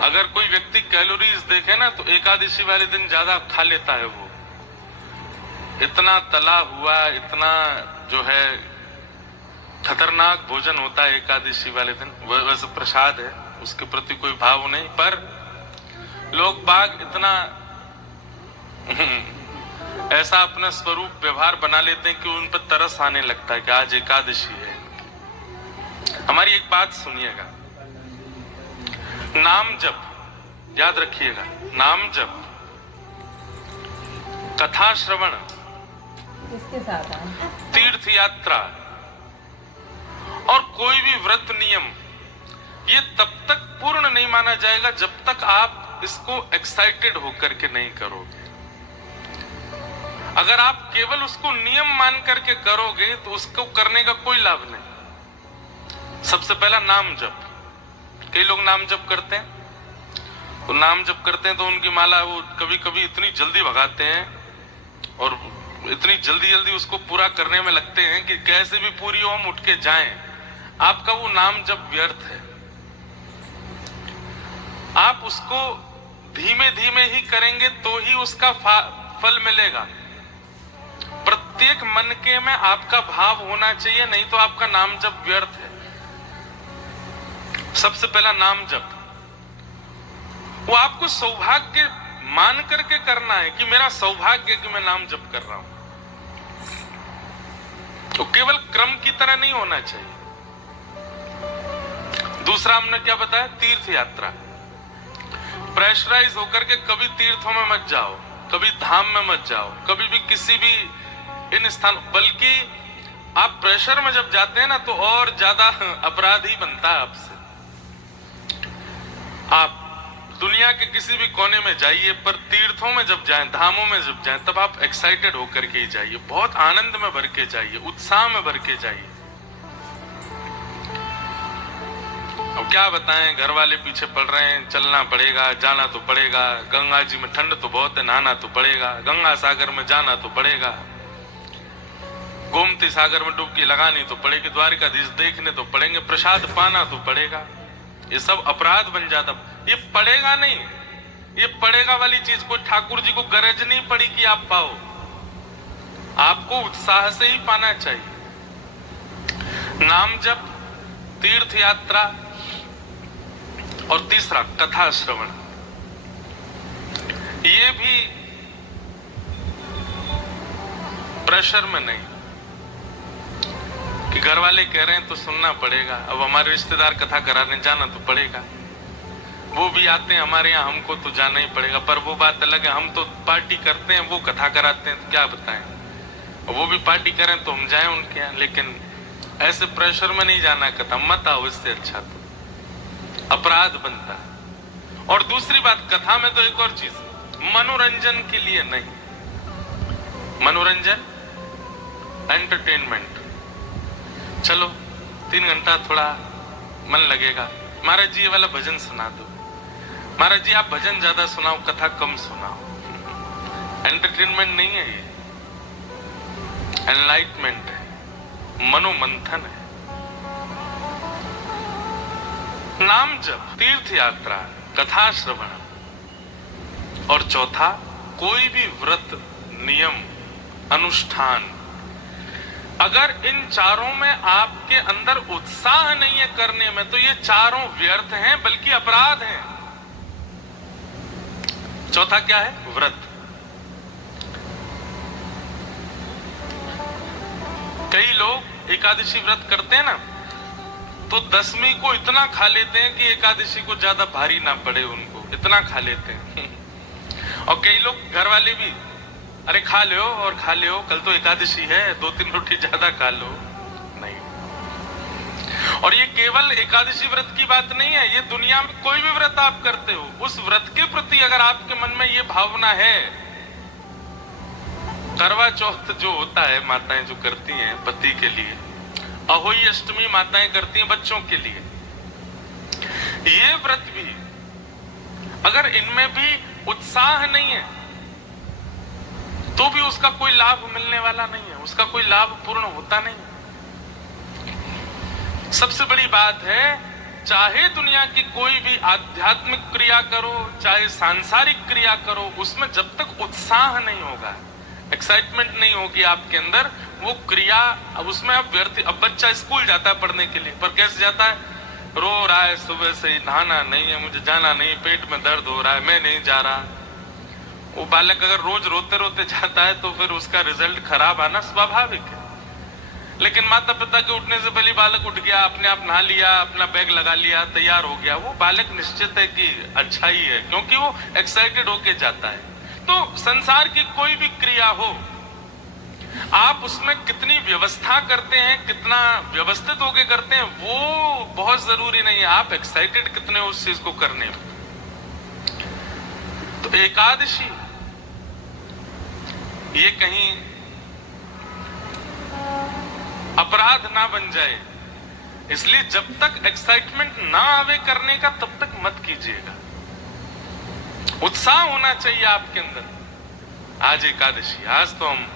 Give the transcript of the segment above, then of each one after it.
अगर कोई व्यक्ति कैलोरीज देखे ना तो एकादशी वाले दिन ज्यादा खा लेता है। वो इतना तला हुआ, इतना जो है खतरनाक भोजन होता है एकादशी वाले दिन। वैसे प्रसाद है, उसके प्रति कोई भाव नहीं, पर लोग बाग इतना ऐसा अपना स्वरूप व्यवहार बना लेते हैं कि उन पर तरस आने लगता है कि आज एकादशी है। हमारी एक बात सुनिएगा, नाम जप, याद रखिएगा, नाम जप, कथा श्रवण, किसके साथ तीर्थ यात्रा और कोई भी व्रत नियम, ये तब तक पूर्ण नहीं माना जाएगा जब तक आप इसको एक्साइटेड होकर के नहीं करोगे। अगर आप केवल उसको नियम मान करके करोगे तो उसको करने का कोई लाभ नहीं। सबसे पहला नाम जप। कई लोग नाम जप करते हैं, तो नाम जप करते हैं तो उनकी माला वो कभी कभी इतनी जल्दी भगाते हैं और इतनी जल्दी जल्दी उसको पूरा करने में लगते हैं कि कैसे भी पूरी ओम उठ के जाएं। आपका वो नाम जप व्यर्थ है। आप उसको धीमे धीमे ही करेंगे तो ही उसका फल मिलेगा। प्रत्येक मन के में आपका भाव होना चाहिए, नहीं तो आपका नाम जप व्यर्थ है। सबसे पहला नाम जप, वो आपको सौभाग्य मान करके करना है कि मेरा सौभाग्य कि मैं नाम जप कर रहा हूं। तो केवल क्रम की तरह नहीं होना चाहिए। दूसरा हमने क्या बताया, तीर्थ यात्रा। प्रेशराइज होकर के कभी तीर्थों में मत जाओ, कभी धाम में मत जाओ, कभी भी किसी भी इन स्थान, बल्कि आप प्रेशर में जब जाते हैं ना तो और ज्यादा अपराधी बनता है आपसे। आप दुनिया के किसी भी कोने में जाइए, पर तीर्थों में जब जाएं, धामों में जब जाएं, तब आप एक्साइटेड होकर के ही जाइए, बहुत आनंद में भर के जाइए, उत्साह में भर के जाइए। अब क्या बताएं, घर वाले पीछे पड़ रहे हैं, चलना पड़ेगा, जाना तो पड़ेगा, गंगा जी में ठंड तो बहुत है, नहाना तो पड़ेगा, गंगा सागर में जाना तो पड़ेगा, गोमती सागर में डुबकी लगानी तो पड़ेगी, द्वारिकाधीश देखने तो पड़ेंगे, प्रसाद पाना तो पड़ेगा। ये सब अपराध बन जाता। ये पड़ेगा नहीं, ये पड़ेगा वाली चीज कोई ठाकुर जी को गरज नहीं पड़ी कि आप पाओ, आपको उत्साह से ही पाना चाहिए। नाम जप, तीर्थ यात्रा और तीसरा कथा श्रवण। ये भी प्रेशर में नहीं कि घर वाले कह रहे हैं तो सुनना पड़ेगा। अब हमारे रिश्तेदार कथा कराने जाना तो पड़ेगा, वो भी आते हैं हमारे यहाँ, हमको तो जाना ही पड़ेगा। पर वो बात अलग है, हम तो पार्टी करते हैं, वो कथा कराते हैं, तो क्या बताएं, वो भी पार्टी करें तो हम जाएं उनके यहाँ, लेकिन ऐसे प्रेशर में नहीं जाना कथा, मत आओ, इससे अच्छा तो अपराध बनता है। और दूसरी बात, कथा में तो एक और चीज, मनोरंजन के लिए नहीं, मनोरंजन, एंटरटेनमेंट। चलो 3 घंटा थोड़ा मन लगेगा, महाराज जी ये वाला भजन सुना दो, महाराज जी आप भजन ज्यादा सुनाओ, कथा कम सुनाओ। एंटरटेनमेंट नहीं है ये, एनलाइटमेंट है, मनोमंथन है। नाम जप, तीर्थ यात्रा, कथा श्रवण और चौथा कोई भी व्रत, नियम, अनुष्ठान। अगर इन चारों में आपके अंदर उत्साह नहीं है करने में, तो ये चारों व्यर्थ हैं, बल्कि अपराध हैं। चौथा क्या है, व्रत। कई लोग एकादशी व्रत करते हैं ना, तो दशमी को इतना खा लेते हैं कि एकादशी को ज्यादा भारी ना पड़े उनको, इतना खा लेते हैं। और कई लोग घर वाले भी, अरे खा लो और खा लो, कल तो एकादशी है, 2-3 रोटी ज्यादा खा लो। नहीं। और ये केवल एकादशी व्रत की बात नहीं है, ये दुनिया में कोई भी व्रत आप करते हो, उस व्रत के प्रति अगर आपके मन में ये भावना है। करवा चौथ जो होता है, माताएं जो करती हैं पति के लिए, अहोई अष्टमी माताएं करती हैं बच्चों के लिए, ये व्रत भी अगर इनमें भी उत्साह नहीं है तो भी उसका कोई लाभ मिलने वाला नहीं है, उसका कोई लाभ पूर्ण होता नहीं। सबसे बड़ी बात है चाहे दुनिया की कोई भी आध्यात्मिक क्रिया करो, चाहे सांसारिक क्रिया करो, उसमें जब तक उत्साह नहीं होगा, एक्साइटमेंट नहीं होगी आपके अंदर, वो क्रिया, अब उसमें आप व्यर्थ। अब बच्चा स्कूल जाता है पढ़ने के लिए, पर कैसे जाता है? रो रहा है सुबह से ही, नहाना नहीं है, मुझे जाना नहीं, पेट में दर्द हो रहा है, मैं नहीं जा रहा। वो बालक अगर रोज रोते रोते जाता है तो फिर उसका रिजल्ट खराब आना स्वाभाविक है। लेकिन माता पिता के उठने से पहले बालक उठ गया, अपने आप नहा लिया, अपना बैग लगा लिया, तैयार हो गया, वो बालक निश्चित है कि अच्छा ही है, क्योंकि वो एक्साइटेड होके जाता है। तो संसार की कोई भी क्रिया हो, आप उसमें कितनी व्यवस्था करते हैं, कितना व्यवस्थित होके करते हैं, वो बहुत जरूरी नहीं है, आप एक्साइटेड कितने उस चीज को करने में। तो एकादशी ये कहीं अपराध ना बन जाए, इसलिए जब तक एक्साइटमेंट ना आवे करने का तब तक मत कीजिएगा। उत्साह होना चाहिए आपके अंदर। आज एकादशी, आज तो हम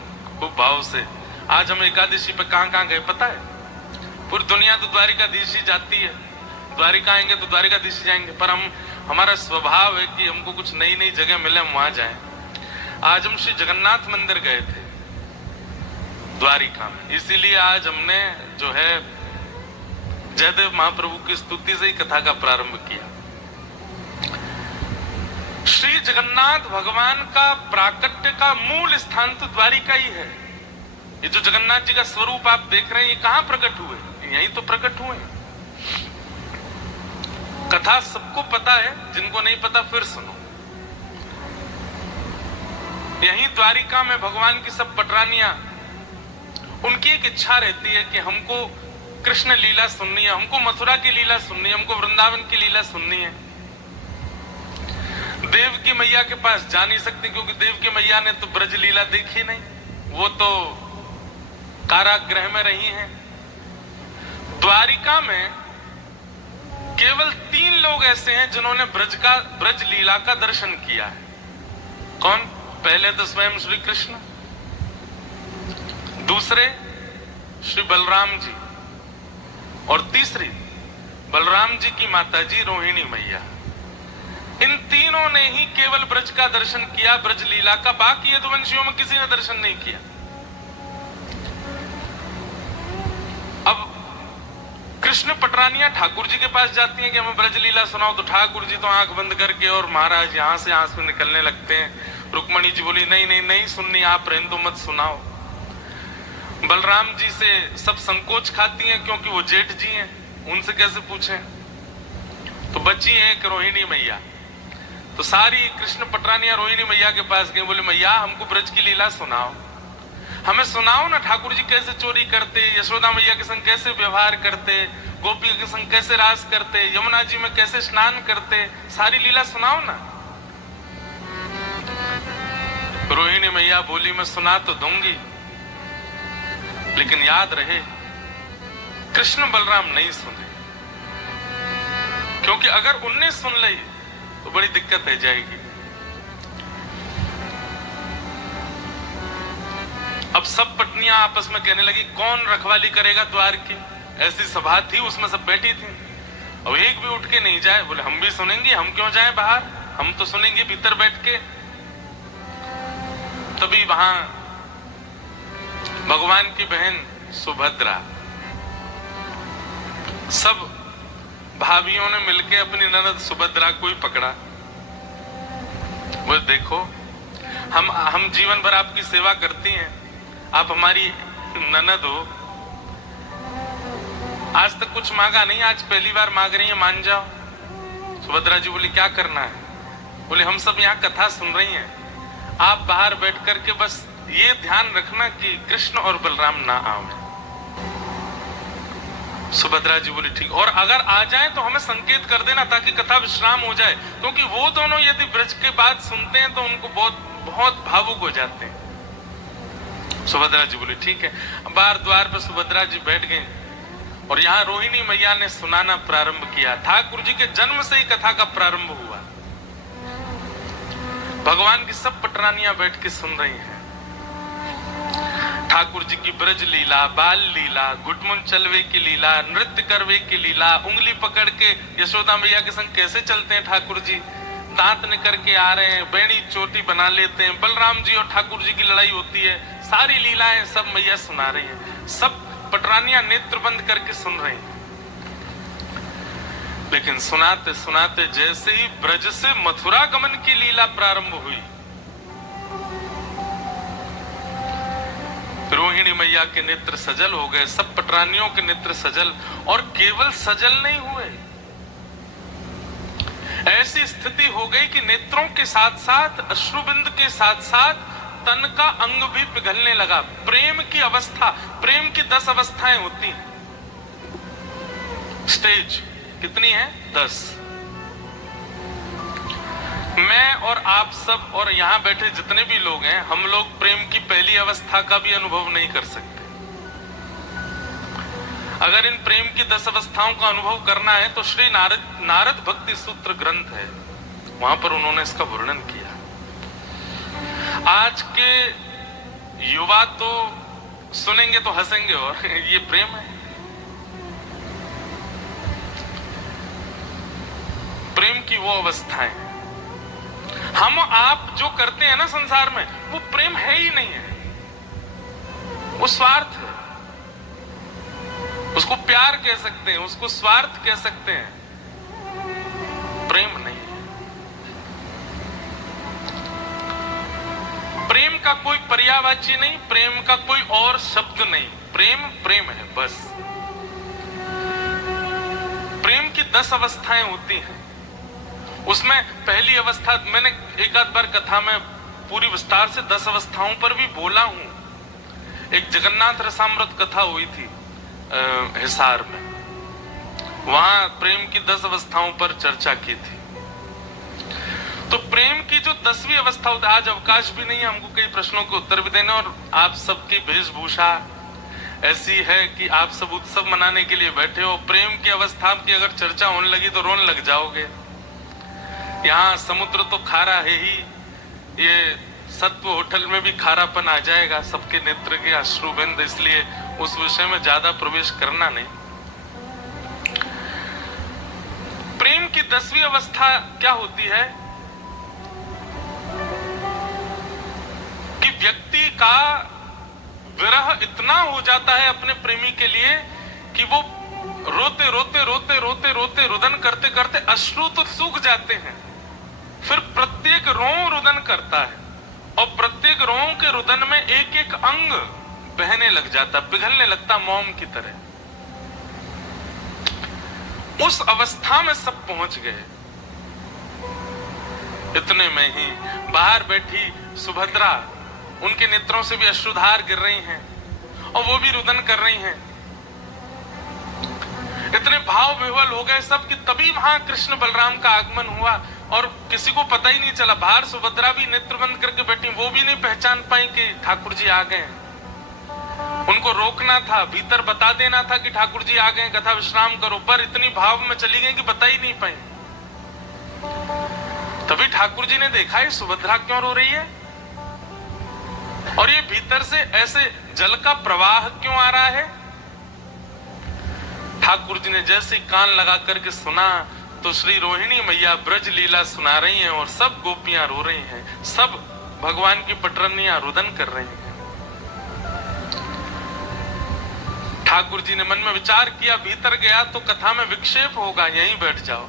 खूब भाव से, आज हम एकादशी पे कहां गए पता है? पूरी दुनिया तो द्वारिकाधीश ही जाती है, द्वारिका आएंगे तो द्वारिकाधीश ही जाएंगे, पर हमारा स्वभाव है कि हमको कुछ नई नई जगह मिले हम वहां जाएं। आज हम श्री जगन्नाथ मंदिर गए थे द्वारिका में, इसीलिए आज हमने जो है जयदेव महाप्रभु की स्तुति से ही कथा का प्रारंभ किया। श्री जगन्नाथ भगवान का प्राकट्य का मूल स्थान तो द्वारिका ही है। ये जो जगन्नाथ जी का स्वरूप आप देख रहे हैं, ये कहां प्रकट हुए? यहीं तो प्रकट हुए। कथा सबको पता है, जिनको नहीं पता फिर सुनो। यहीं द्वारिका में भगवान की सब पटरानियां, उनकी एक इच्छा रहती है कि हमको कृष्ण लीला सुननी है, हमको मथुरा की लीला सुननी है, हमको वृंदावन की लीला सुननी है। देव की मैया के पास जा नहीं सकती, क्योंकि देव की मैया ने तो ब्रज लीला देखी नहीं, वो तो कारागृह में रही हैं। द्वारिका में केवल 3 लोग ऐसे हैं जिन्होंने ब्रज लीला का दर्शन किया है। कौन? पहले तो स्वयं श्री कृष्ण, दूसरे श्री बलराम जी, और तीसरी बलराम जी की माता जी रोहिणी मैया। इन तीनों ने ही केवल ब्रज का दर्शन किया, ब्रज लीला का। बाकी यदुवंशियों में किसी ने दर्शन नहीं किया। अब कृष्ण पटरानियां ठाकुर जी के पास जाती हैं कि हमें ब्रज लीला सुनाओ, तो ठाकुर जी तो आंख बंद करके और महाराज यहां से आंसू निकलने लगते हैं। रुक्मणी जी बोली नहीं नहीं नहीं सुननी, आप रहने दो, मत सुनाओ। बलराम जी से सब संकोच खाती हैं, क्योंकि वो जेठ जी हैं, उनसे कैसे पूछें। तो बची है एक रोहिणी मैया। तो सारी कृष्ण पटरानियां रोहिणी मैया के पास गई, बोले मैया हमको ब्रज की लीला सुनाओ, हमें सुनाओ ना, ठाकुर जी कैसे चोरी करते, यशोदा मैया के संग कैसे व्यवहार करते, गोपियों के संग कैसे रास करते, यमुना जी में कैसे स्नान करते, सारी लीला सुनाओ ना। रोहिणी मैया बोली मैं सुना तो दूंगी, लेकिन याद रहे कृष्ण बलराम नहीं सुने, क्योंकि अगर उनने सुन ली तो बड़ी दिक्कत है जाएगी। अब सब पत्नियां आपस में कहने लगी कौन रखवाली करेगा द्वार की। ऐसी सभा थी, उसमें सब बैठी थी। अब एक भी उठ के नहीं जाए। बोले हम भी सुनेंगे, हम क्यों जाएं बाहर, हम तो सुनेंगे भीतर बैठ के। तभी वहां भगवान की बहन सुभद्रा, सब भाभियों ने मिलके अपनी ननद सुभद्रा को ही पकड़ा। वो देखो हम जीवन भर आपकी सेवा करती हैं, आप हमारी ननद हो, आज तक कुछ मांगा नहीं, आज पहली बार मांग रही है, मान जाओ। सुभद्रा जी बोली क्या करना है? बोले हम सब यहाँ कथा सुन रही हैं, आप बाहर बैठ करके बस ये ध्यान रखना कि कृष्ण और बलराम ना आवे। सुभद्रा जी बोली ठीक, और अगर आ जाए तो हमें संकेत कर देना ताकि कथा विश्राम हो जाए, क्योंकि वो दोनों यदि ब्रज के बात सुनते हैं तो उनको बहुत बहुत भावुक हो जाते हैं। सुभद्रा जी बोली ठीक है। बाहर द्वार पर सुभद्रा जी बैठ गए और यहाँ रोहिणी मैया ने सुनाना प्रारंभ किया। ठाकुर जी के जन्म से ही कथा का प्रारंभ हुआ। भगवान की सब पटरानियां बैठ के सुन रही हैं। ठाकुर जी की ब्रज लीला, बाल लीला, घुटमुन चलवे की लीला, नृत्य करवे की लीला, उंगली पकड़ के यशोदा मैया के संग कैसे चलते हैं ठाकुर जी, दांत निकल के आ रहे हैं, बेड़ी चोटी बना लेते हैं, बलराम जी और ठाकुर जी की लड़ाई होती है, सारी लीलाएं सब मैया सुना रही हैं, सब पटरानियां नेत्र बंद करके सुन रही हैं। लेकिन सुनाते सुनाते जैसे ही ब्रज से मथुरा गमन की लीला प्रारंभ हुई, रोहिणी मैया के नेत्र सजल हो गए, सब पटरानियों के नेत्र सजल, और केवल सजल नहीं हुए, ऐसी स्थिति हो गई कि नेत्रों के साथ साथ अश्रुबिंद के साथ साथ तन का अंग भी पिघलने लगा। प्रेम की अवस्था, प्रेम की 10 अवस्थाएं होती हैं। स्टेज कितनी है? 10। मैं और आप सब और यहां बैठे जितने भी लोग हैं, हम लोग प्रेम की पहली अवस्था का भी अनुभव नहीं कर सकते। अगर इन प्रेम की 10 अवस्थाओं का अनुभव करना है तो श्री नारद भक्ति सूत्र ग्रंथ है, वहां पर उन्होंने इसका वर्णन किया। आज के युवा तो सुनेंगे तो हंसेंगे, और ये प्रेम है? प्रेम की वो अवस्थाएं हम आप जो करते हैं ना संसार में, वो प्रेम है ही नहीं है, वो स्वार्थ है। उसको प्यार कह सकते हैं, उसको स्वार्थ कह सकते हैं, प्रेम नहीं है। प्रेम का कोई पर्यायवाची नहीं, प्रेम का कोई और शब्द नहीं, प्रेम प्रेम है बस। प्रेम की 10 अवस्थाएं होती हैं। उसमें पहली अवस्था, मैंने एक आध बार कथा में पूरी विस्तार से 10 अवस्थाओं पर भी बोला हूं। एक जगन्नाथ रसामृत कथा हुई थी हिसार में, वहां प्रेम की 10 अवस्थाओं पर चर्चा की थी। तो प्रेम की जो 10वीं अवस्था होती है, आज अवकाश भी नहीं है हमको कई प्रश्नों के उत्तर भी देने, और आप सबकी वेशभूषा ऐसी है कि आप सब उत्सव मनाने के लिए बैठे हो। प्रेम की अवस्था की अगर चर्चा होने लगी तो रोने लग जाओगे। यहाँ समुद्र तो खारा है ही, ये सत्व होटल में भी खारापन आ जाएगा, सबके नेत्र के अश्रुबिंद, इसलिए उस विषय में ज्यादा प्रवेश करना नहीं। प्रेम की 10वीं अवस्था क्या होती है कि व्यक्ति का विरह इतना हो जाता है अपने प्रेमी के लिए कि वो रोते रोते रोते रोते रोते रुदन करते करते अश्रु तो सूख जाते हैं, फिर प्रत्येक रों रुदन करता है, और प्रत्येक रों के रुदन में एक एक अंग बहने लग जाता, पिघलने लगता मोम की तरह। उस अवस्था में सब पहुंच गए। इतने में ही बाहर बैठी सुभद्रा, उनके नेत्रों से भी अश्रुधार गिर रही हैं और वो भी रुदन कर रही हैं। इतने भाव विह्वल हो गए सब कि तभी वहां कृष्ण बलराम का आगमन हुआ, और किसी को पता ही नहीं चला। बाहर सुभद्रा भी नेत्र बंद करके बैठी, वो भी नहीं पहचान पाई कि ठाकुर जी आ गए। उनको रोकना था, भीतर बता देना था कि ठाकुर जी आ गए, कथा विश्राम करो, पर इतनी भाव में चली गई कि बता ही नहीं पाई। तभी ठाकुर जी ने देखा ये सुभद्रा क्यों रो रही है, और ये भीतर से ऐसे जल का प्रवाह क्यों आ रहा है। ठाकुर जी ने जैसे कान लगा करके सुना तो श्री रोहिणी मैया ब्रज लीला सुना रही हैं, और सब गोपियां रो रही हैं, सब भगवान की पटरनियां रुदन कर रही हैं। ठाकुर जी ने मन में विचार किया, भीतर गया तो कथा में विक्षेप होगा, यहीं बैठ जाओ।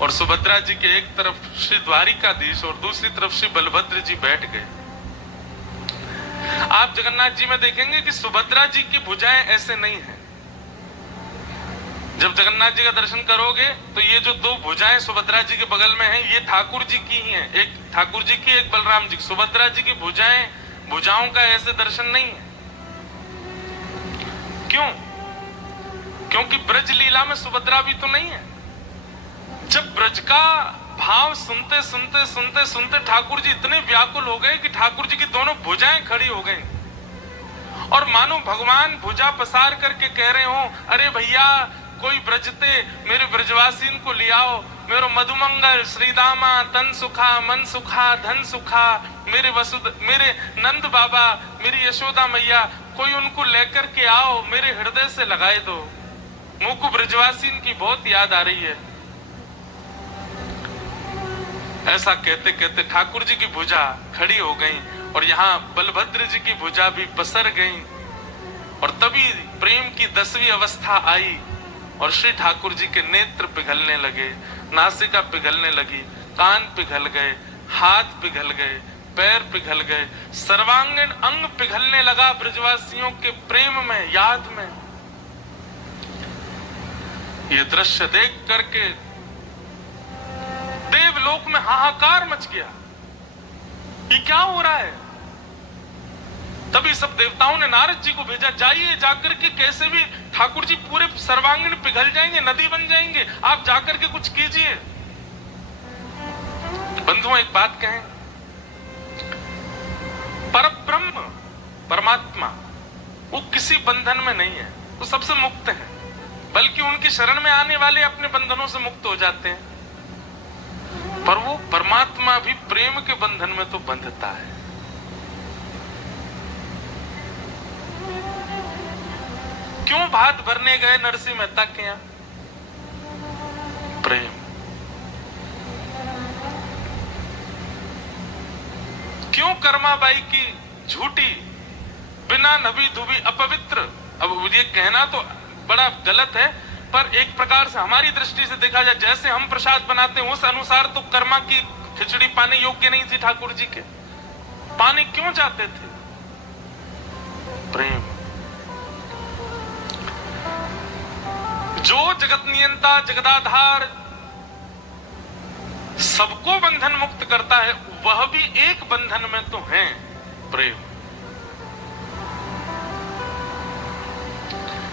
और सुभद्रा जी के एक तरफ श्री द्वारिकाधीश और दूसरी तरफ श्री बलभद्र जी बैठ गए। आप जगन्नाथ जी में देखेंगे कि सुभद्रा जी की भुजाएं ऐसे नहीं हैं। जब जगन्नाथ जी का दर्शन करोगे तो ये जो 2 भुजाएं सुभद्रा जी के बगल में हैं, ये ठाकुर जी की ही हैं, एक ठाकुर जी की, एक बलराम जी की। सुभद्रा जी की भुजाओं का ऐसे दर्शन नहीं है। क्यों? क्योंकि ब्रज लीला में सुभद्रा भी तो नहीं है। जब ब्रज का भाव सुनते सुनते सुनते सुनते ठाकुर जी इतने व्याकुल हो गए कि ठाकुर जी की दोनों भुजाएं खड़ी हो गई, और मानो भगवान भुजा पसार करके कह रहे हो, अरे भैया कोई ब्रजते मेरे ब्रजवासीन को लियाओ, मेरो मधुमंगल श्रीदामा तन सुखा मन सुखा धन सुखा, मेरे नंद बाबा मेरी यशोदा मैया, कोई उनको लेकर के आओ, मेरे हृदय से लगाए दो, मुझको ब्रजवासीन की बहुत याद आ रही है। ऐसा कहते कहते ठाकुर जी की भुजा खड़ी हो गई और यहाँ बलभद्र जी की भुजा भी पसर गई और तभी प्रेम की 10वीं अवस्था आई और श्री ठाकुर जी के नेत्र पिघलने लगे, नासिका पिघलने लगी, कान पिघल गए, हाथ पिघल गए, पैर पिघल गए, सर्वांगीण अंग पिघलने लगा ब्रजवासियों के प्रेम में, याद में। ये दृश्य देख करके देवलोक में हाहाकार मच गया, ये क्या हो रहा है। तभी सब देवताओं ने नारद जी को भेजा, जाइए जाकर के कैसे भी ठाकुर जी पूरे सर्वांगीण पिघल जाएंगे, नदी बन जाएंगे, आप जाकर के कुछ कीजिए। बंधुओं एक बात कहें, परब्रह्म परमात्मा वो किसी बंधन में नहीं है, वो सबसे मुक्त है, बल्कि उनकी शरण में आने वाले अपने बंधनों से मुक्त हो जाते हैं। पर वो परमात्मा भी प्रेम के बंधन में तो बंधता है। क्यों भात भरने गए नरसिंह मेहता के यहां? प्रेम। क्यों कर्माबाई की झूठी बिना नबी धुबी अपवित्र, अब ये कहना तो बड़ा गलत है, पर एक प्रकार से हमारी दृष्टि से देखा जाए, जैसे हम प्रसाद बनाते हैं उस अनुसार तो कर्मा की खिचड़ी पाने योग्य नहीं थी ठाकुर जी के, पाने क्यों चाहते थे? प्रेम। जो जगत नियंता जगदाधार सबको बंधन मुक्त करता है, वह भी एक बंधन में तो है, प्रेम।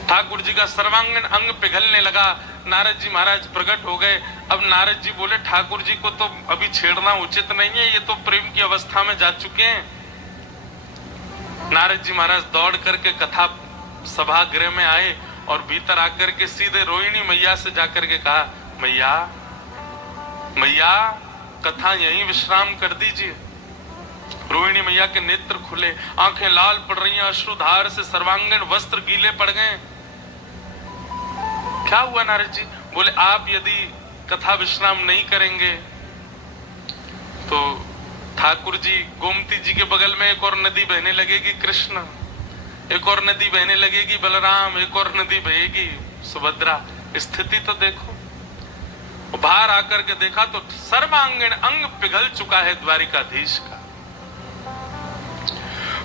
ठाकुर जी का सर्वांगीण अंग पिघलने लगा, नारद जी महाराज प्रकट हो गए। अब नारद जी बोले ठाकुर जी को तो अभी छेड़ना उचित नहीं है, ये तो प्रेम की अवस्था में जा चुके हैं। नारद जी महाराज दौड़ करके कथा सभागृह में आए और भीतर आकर के सीधे रोहिणी मैया से जाकर के कहा, मैया मैया कथा यहीं विश्राम कर दीजिए। रोहिणी मैया के नेत्र खुले, आंखें लाल पड़ रही हैं, अश्रुधार से सर्वांगीण वस्त्र गीले पड़ गए। क्या हुआ नारद जी? बोले आप यदि कथा विश्राम नहीं करेंगे तो ठाकुर जी गोमती जी के बगल में एक और नदी बहने लगेगी कृष्ण, एक और नदी बहने लगेगी बलराम, एक और नदी बहेगी सुभद्रा। स्थिति तो देखो। बाहर आकर के देखा तो सर्वांगीण अंग पिघल चुका है द्वारिकाधीश का।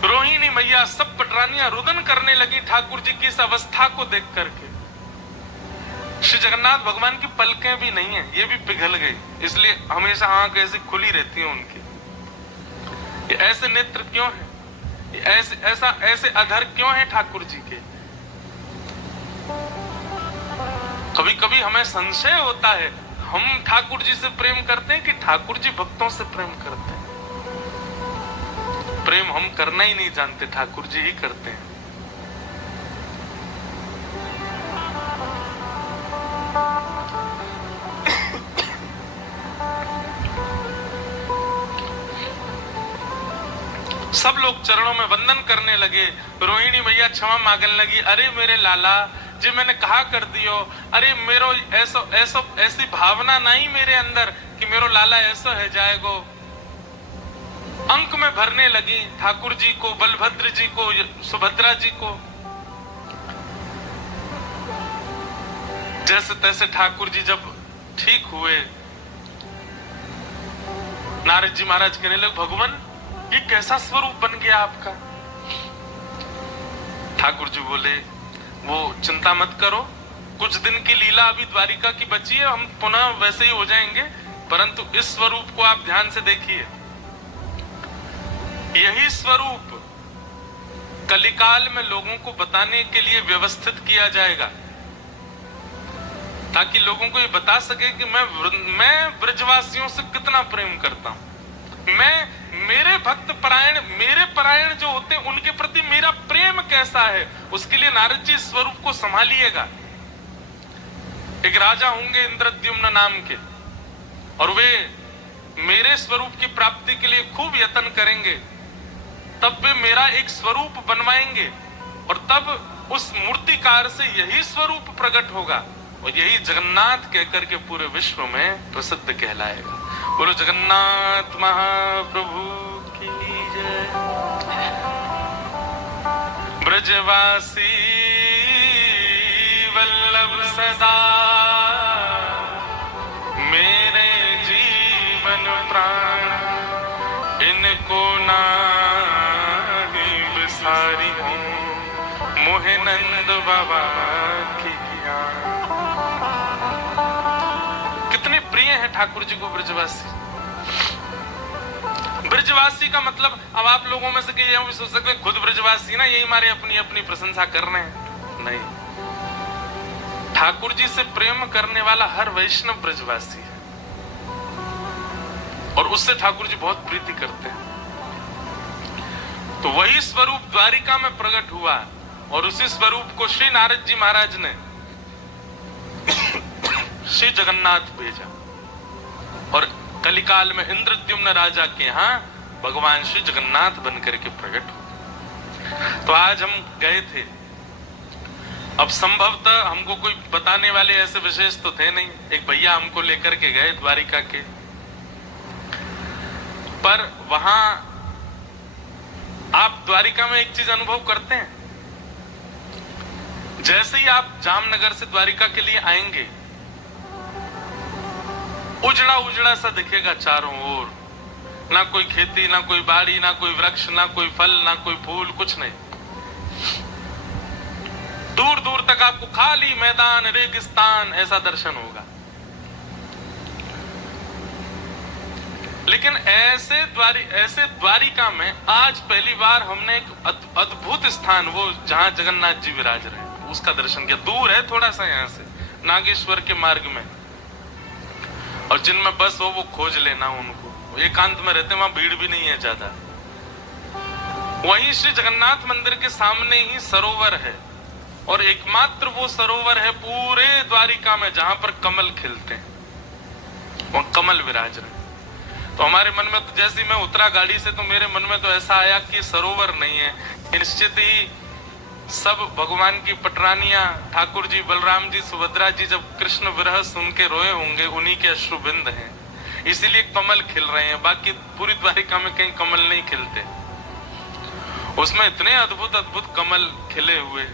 रोहिणी मैया सब पटरानियां रुदन करने लगी ठाकुर जी की इस अवस्था को देख करके। श्री जगन्नाथ भगवान की पलकें भी नहीं है, ये भी पिघल गई, इसलिए हमेशा आंख ऐसी खुली रहती है उनकी। ये ऐसे नेत्र क्यों है? ऐसे अधर क्यों है ठाकुर जी के? कभी कभी हमें संशय होता है, हम ठाकुर जी से प्रेम करते हैं कि ठाकुर जी भक्तों से प्रेम करते हैं? प्रेम हम करना ही नहीं जानते, ठाकुर जी ही करते हैं। सब लोग चरणों में वंदन करने लगे। रोहिणी मैया क्षमा मांगने लगी, अरे मेरे लाला जी मैंने कहा कर दियो, अरे मेरो ऐसी भावना नहीं मेरे अंदर कि मेरो लाला ऐसा है जाएगो। अंक में भरने लगी ठाकुर जी को, बलभद्र जी को, सुभद्रा जी को। जैसे तैसे ठाकुर जी जब ठीक हुए, नारद जी महाराज कहने लगे, भगवान ये कैसा स्वरूप बन गया आपका? ठाकुर जी बोले, वो चिंता मत करो, कुछ दिन की लीला अभी द्वारिका की बची है, हम पुनः वैसे ही हो जाएंगे, परंतु इस स्वरूप को आप ध्यान से देखिए। यही स्वरूप कलिकाल में लोगों को बताने के लिए व्यवस्थित किया जाएगा, ताकि लोगों को ये बता सके कि मैं ब्रजवासियों से कितना प्रेम करता हूं। मेरे भक्त परायण, मेरे परायण जो होते हैं उनके प्रति मेरा प्रेम कैसा है, उसके लिए नारद जी स्वरूप को संभालिएगा। एक राजा होंगे इंद्रद्युम्न नाम के, और वे मेरे स्वरूप की प्राप्ति के लिए खूब यत्न करेंगे, तब वे मेरा एक स्वरूप बनवाएंगे, और तब उस मूर्तिकार से यही स्वरूप प्रकट होगा, और यही जगन्नाथ कहकर के पूरे विश्व में प्रसिद्ध कहलाएगा। बोलो जगन्नाथ महाप्रभु की जय। ब्रजवासी वल्लभ सदा मेरे जीवन प्राण, इनको नाही बिसारी हूँ मोहे नंद बाबा की याद। कितने प्रिय हैं ठाकुर जी को ब्रजवासी। ब्रजवासी का मतलब, अब आप लोगों में से कई भी सोच सकते हैं खुद ब्रजवासी ना, यही हमारे अपनी अपनी प्रशंसा कर रहे हैं। नहीं, ठाकुर जी से प्रेम करने वाला हर वैष्णव ब्रजवासी है, और उससे ठाकुर जी बहुत प्रीति करते हैं। तो वही स्वरूप द्वारिका में प्रकट हुआ, और उसी स्वरूप को श्री नारद जी महाराज ने श्री जगन्नाथ भेजा, और कलिकाल में इंद्रद्युम्न राजा के यहाँ भगवान श्री जगन्नाथ बनकर के प्रकट हुए। तो आज हम गए थे, अब संभवतः हमको कोई बताने वाले ऐसे विशेष तो थे नहीं, एक भैया हमको लेकर के गए द्वारिका के, पर वहां आप द्वारिका में एक चीज अनुभव करते हैं, जैसे ही आप जामनगर से द्वारिका के लिए आएंगे, उजड़ा उजड़ा सा दिखेगा चारों ओर, ना कोई खेती, ना कोई बाड़ी, ना कोई वृक्ष, ना कोई फल, ना कोई फूल, कुछ नहीं। दूर दूर तक आपको खाली मैदान, रेगिस्तान ऐसा दर्शन होगा। लेकिन ऐसे द्वारिका में आज पहली बार हमने एक अद्भुत स्थान, वो जहां जगन्नाथ जी विराज रहे, उसका दर्शन किया। दूर है थोड़ा सा यहां से, नागेश्वर के मार्ग में, और जिनमें बस हो वो खोज लेना उनको, एकांत में रहते, वहां भीड़ भी नहीं है ज्यादा। वहीं श्री जगन्नाथ मंदिर के सामने ही सरोवर है, और एकमात्र वो सरोवर है पूरे द्वारिका में जहां पर कमल खिलते हैं, वहां कमल विराज रहे। तो हमारे मन में तो जैसे मैं उतरा गाड़ी से, तो मेरे मन में तो ऐसा आया कि सरोवर नहीं है, निश्चित ही सब भगवान की पटरानियां, ठाकुर जी, बलराम जी, सुभद्रा जी जब कृष्ण विरह सुन के रोए होंगे, उन्हीं के अश्रुबिंद हैं, इसीलिए कमल खिल रहे हैं। बाकी पूरी द्वारिका में कहीं कमल नहीं खिलते, उसमें इतने अद्भुत अद्भुत कमल खिले हुए।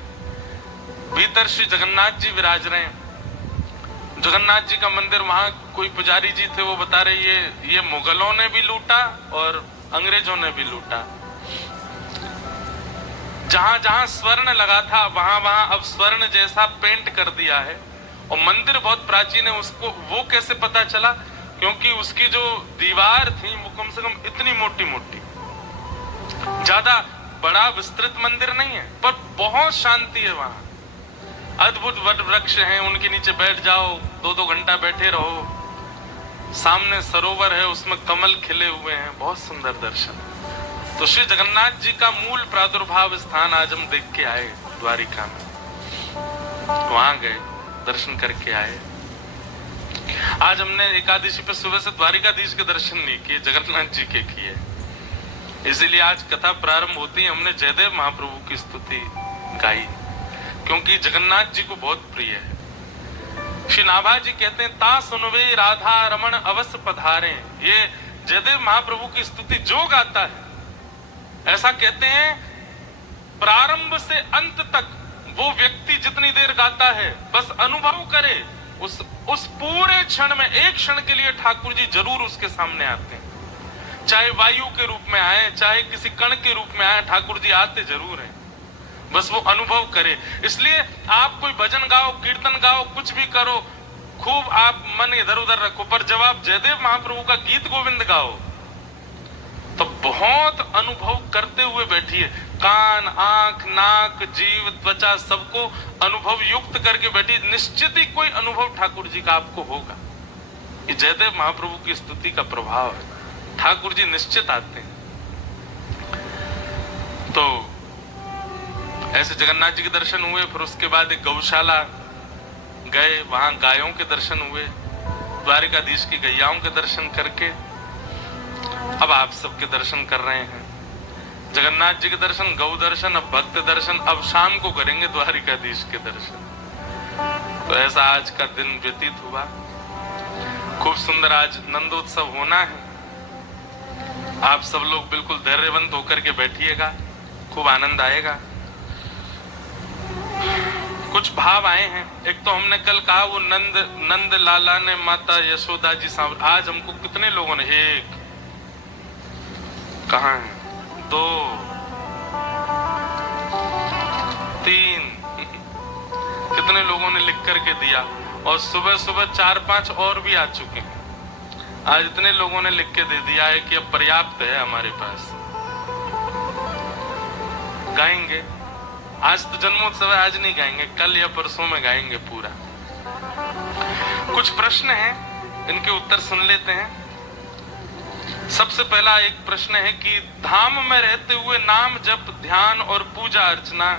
भीतर श्री जगन्नाथ जी विराज रहे हैं। जगन्नाथ जी का मंदिर, वहां कोई पुजारी जी थे, वो बता रहे ये मुगलों ने भी लूटा और अंग्रेजों ने भी लूटा। जहां जहां स्वर्ण लगा था, वहां वहां अब स्वर्ण जैसा पेंट कर दिया है, और मंदिर बहुत प्राचीन है। उसको वो कैसे पता चला? क्योंकि उसकी जो दीवार थी वो कम से कम इतनी मोटी मोटी, ज्यादा बड़ा विस्तृत मंदिर नहीं है, पर बहुत शांति है वहां। अद्भुत वट वृक्ष हैं, उनके नीचे बैठ जाओ, 2-2 घंटा बैठे रहो। सामने सरोवर है, उसमें कमल खिले हुए हैं, बहुत सुंदर दर्शन। तो श्री जगन्नाथ जी का मूल प्रादुर्भाव स्थान आज हम देख के आए द्वारिका में, वहां गए, दर्शन करके आए। आज हमने एकादशी पे सुबह से द्वारिकाधीश के दर्शन नहीं किए, जगन्नाथ जी के किए। इसीलिए आज कथा प्रारंभ होती है, हमने जयदेव महाप्रभु की स्तुति गाई, क्योंकि जगन्नाथ जी को बहुत प्रिय है। श्री नाभा जी कहते हैं, ता सुनवे राधा रमण अवश्य पधारे। ये जयदेव महाप्रभु की स्तुति जो गाता है, ऐसा कहते हैं प्रारंभ से अंत तक वो व्यक्ति जितनी देर गाता है, बस अनुभव करे, उस पूरे क्षण में, एक क्षण के लिए ठाकुर जी जरूर उसके सामने आते हैं। चाहे वायु के रूप में आए, चाहे किसी कण के रूप में आए, ठाकुर जी आते जरूर हैं, बस वो अनुभव करे। इसलिए आप कोई भजन गाओ, कीर्तन गाओ, कुछ भी करो, खूब आप मन इधर उधर रखो, पर जब आप जयदेव महाप्रभु का गीत गोविंद गाओ तो बहुत अनुभव करते हुए बैठिए। कान, आंख, नाक, जीव, त्वचा सबको अनुभव युक्त करके बैठिए, निश्चित ही कोई अनुभव ठाकुर जी का आपको होगा। ये जयदेव महाप्रभु की स्तुति का प्रभाव है, ठाकुर जी निश्चित आते हैं। तो ऐसे जगन्नाथ जी के दर्शन हुए। फिर उसके बाद एक गौशाला गए, वहां गायों के दर्शन हुए, द्वारिकाधीश की गैयाओं के दर्शन करके अब आप सबके दर्शन कर रहे हैं। जगन्नाथ जी के दर्शन, गौ दर्शन, अब भक्त दर्शन, अब शाम को करेंगे द्वारिकाधीश के दर्शन। तो ऐसा आज का दिन व्यतीत हुआ। खूब सुंदर आज नंदोत्सव होना है। आप सब लोग बिल्कुल धैर्यवंत होकर के बैठिएगा, खूब आनंद आएगा। कुछ भाव आए हैं। एक तो हमने कल कहा वो नंद लाला ने माता यशोदा जी सांवर, आज हमको कितने लोगों ने, एक कहाँ है, 2 3 कितने लोगों ने लिख करके दिया, और सुबह सुबह 4-5 और भी आ चुके हैं। आज इतने लोगों ने लिख के दे दिया है कि अब पर्याप्त है हमारे पास। गाएंगे, आज तो जन्मोत्सव है, आज नहीं गाएंगे, कल या परसों में गाएंगे पूरा। कुछ प्रश्न हैं, इनके उत्तर सुन लेते हैं। सबसे पहला एक प्रश्न है कि धाम में रहते हुए नाम जप, ध्यान और पूजा अर्चना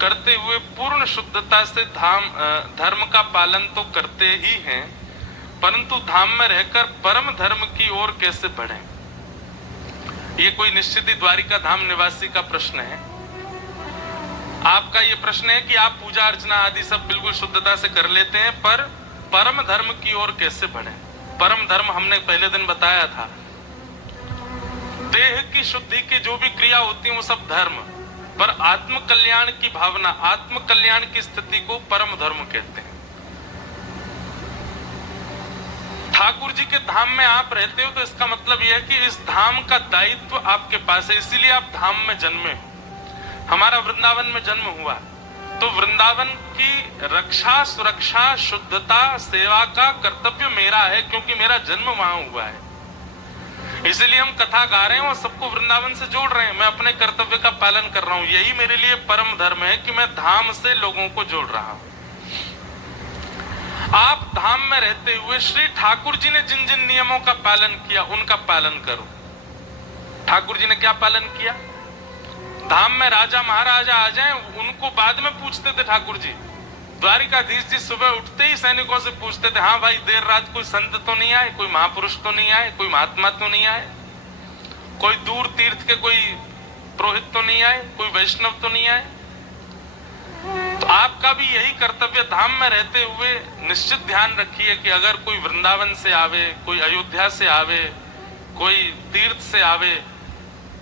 करते हुए पूर्ण शुद्धता से धर्म का पालन तो करते ही हैं, परंतु धाम में रहकर परम धर्म की ओर कैसे बढ़ें? ये कोई निश्चित ही द्वारिका धाम निवासी का प्रश्न है। आपका ये प्रश्न है कि आप पूजा अर्चना आदि सब बिल्कुल शुद्धता से कर लेते हैं, पर परम धर्म की ओर कैसे बढ़ें? परम धर्म हमने पहले दिन बताया था, देह की शुद्धि की जो भी क्रिया होती है वो सब धर्म, पर आत्म कल्याण की भावना, आत्म कल्याण की स्थिति को परम धर्म कहते हैं। ठाकुर जी के धाम में आप रहते हो तो इसका मतलब यह है कि इस धाम का दायित्व आपके पास है, इसीलिए आप धाम में जन्मे हो। हमारा वृंदावन में जन्म हुआ तो वृंदावन की रक्षा, सुरक्षा, शुद्धता, सेवा का कर्तव्य मेरा है, क्योंकि मेरा जन्म वहां हुआ है। इसीलिए हम कथा गा रहे हैं और सबको वृंदावन से जोड़ रहे हैं। मैं अपने कर्तव्य का पालन कर रहा हूं। यही मेरे लिए परम धर्म है कि मैं धाम से लोगों को जोड़ रहा हूं। आप धाम में रहते हुए श्री ठाकुर जी ने जिन जिन नियमों का पालन किया उनका पालन करो। ठाकुर जी ने क्या पालन किया? धाम में राजा महाराजा आ जाएं, उनको बाद में पूछते थे ठाकुर जी। द्वारिकाधीश जी सुबह उठते ही सैनिकों से पूछते थे, हाँ भाई देर रात कोई संत तो नहीं आए, कोई महापुरुष तो नहीं आए, कोई महात्मा तो नहीं आए, कोई दूर तीर्थ के कोई पुरोहित तो नहीं आए, कोई वैष्णव तो नहीं आए? तो आपका भी यही कर्तव्य, धाम में रहते हुए निश्चित ध्यान रखिए कि अगर कोई वृंदावन से आवे, कोई अयोध्या से आवे, कोई तीर्थ से आवे,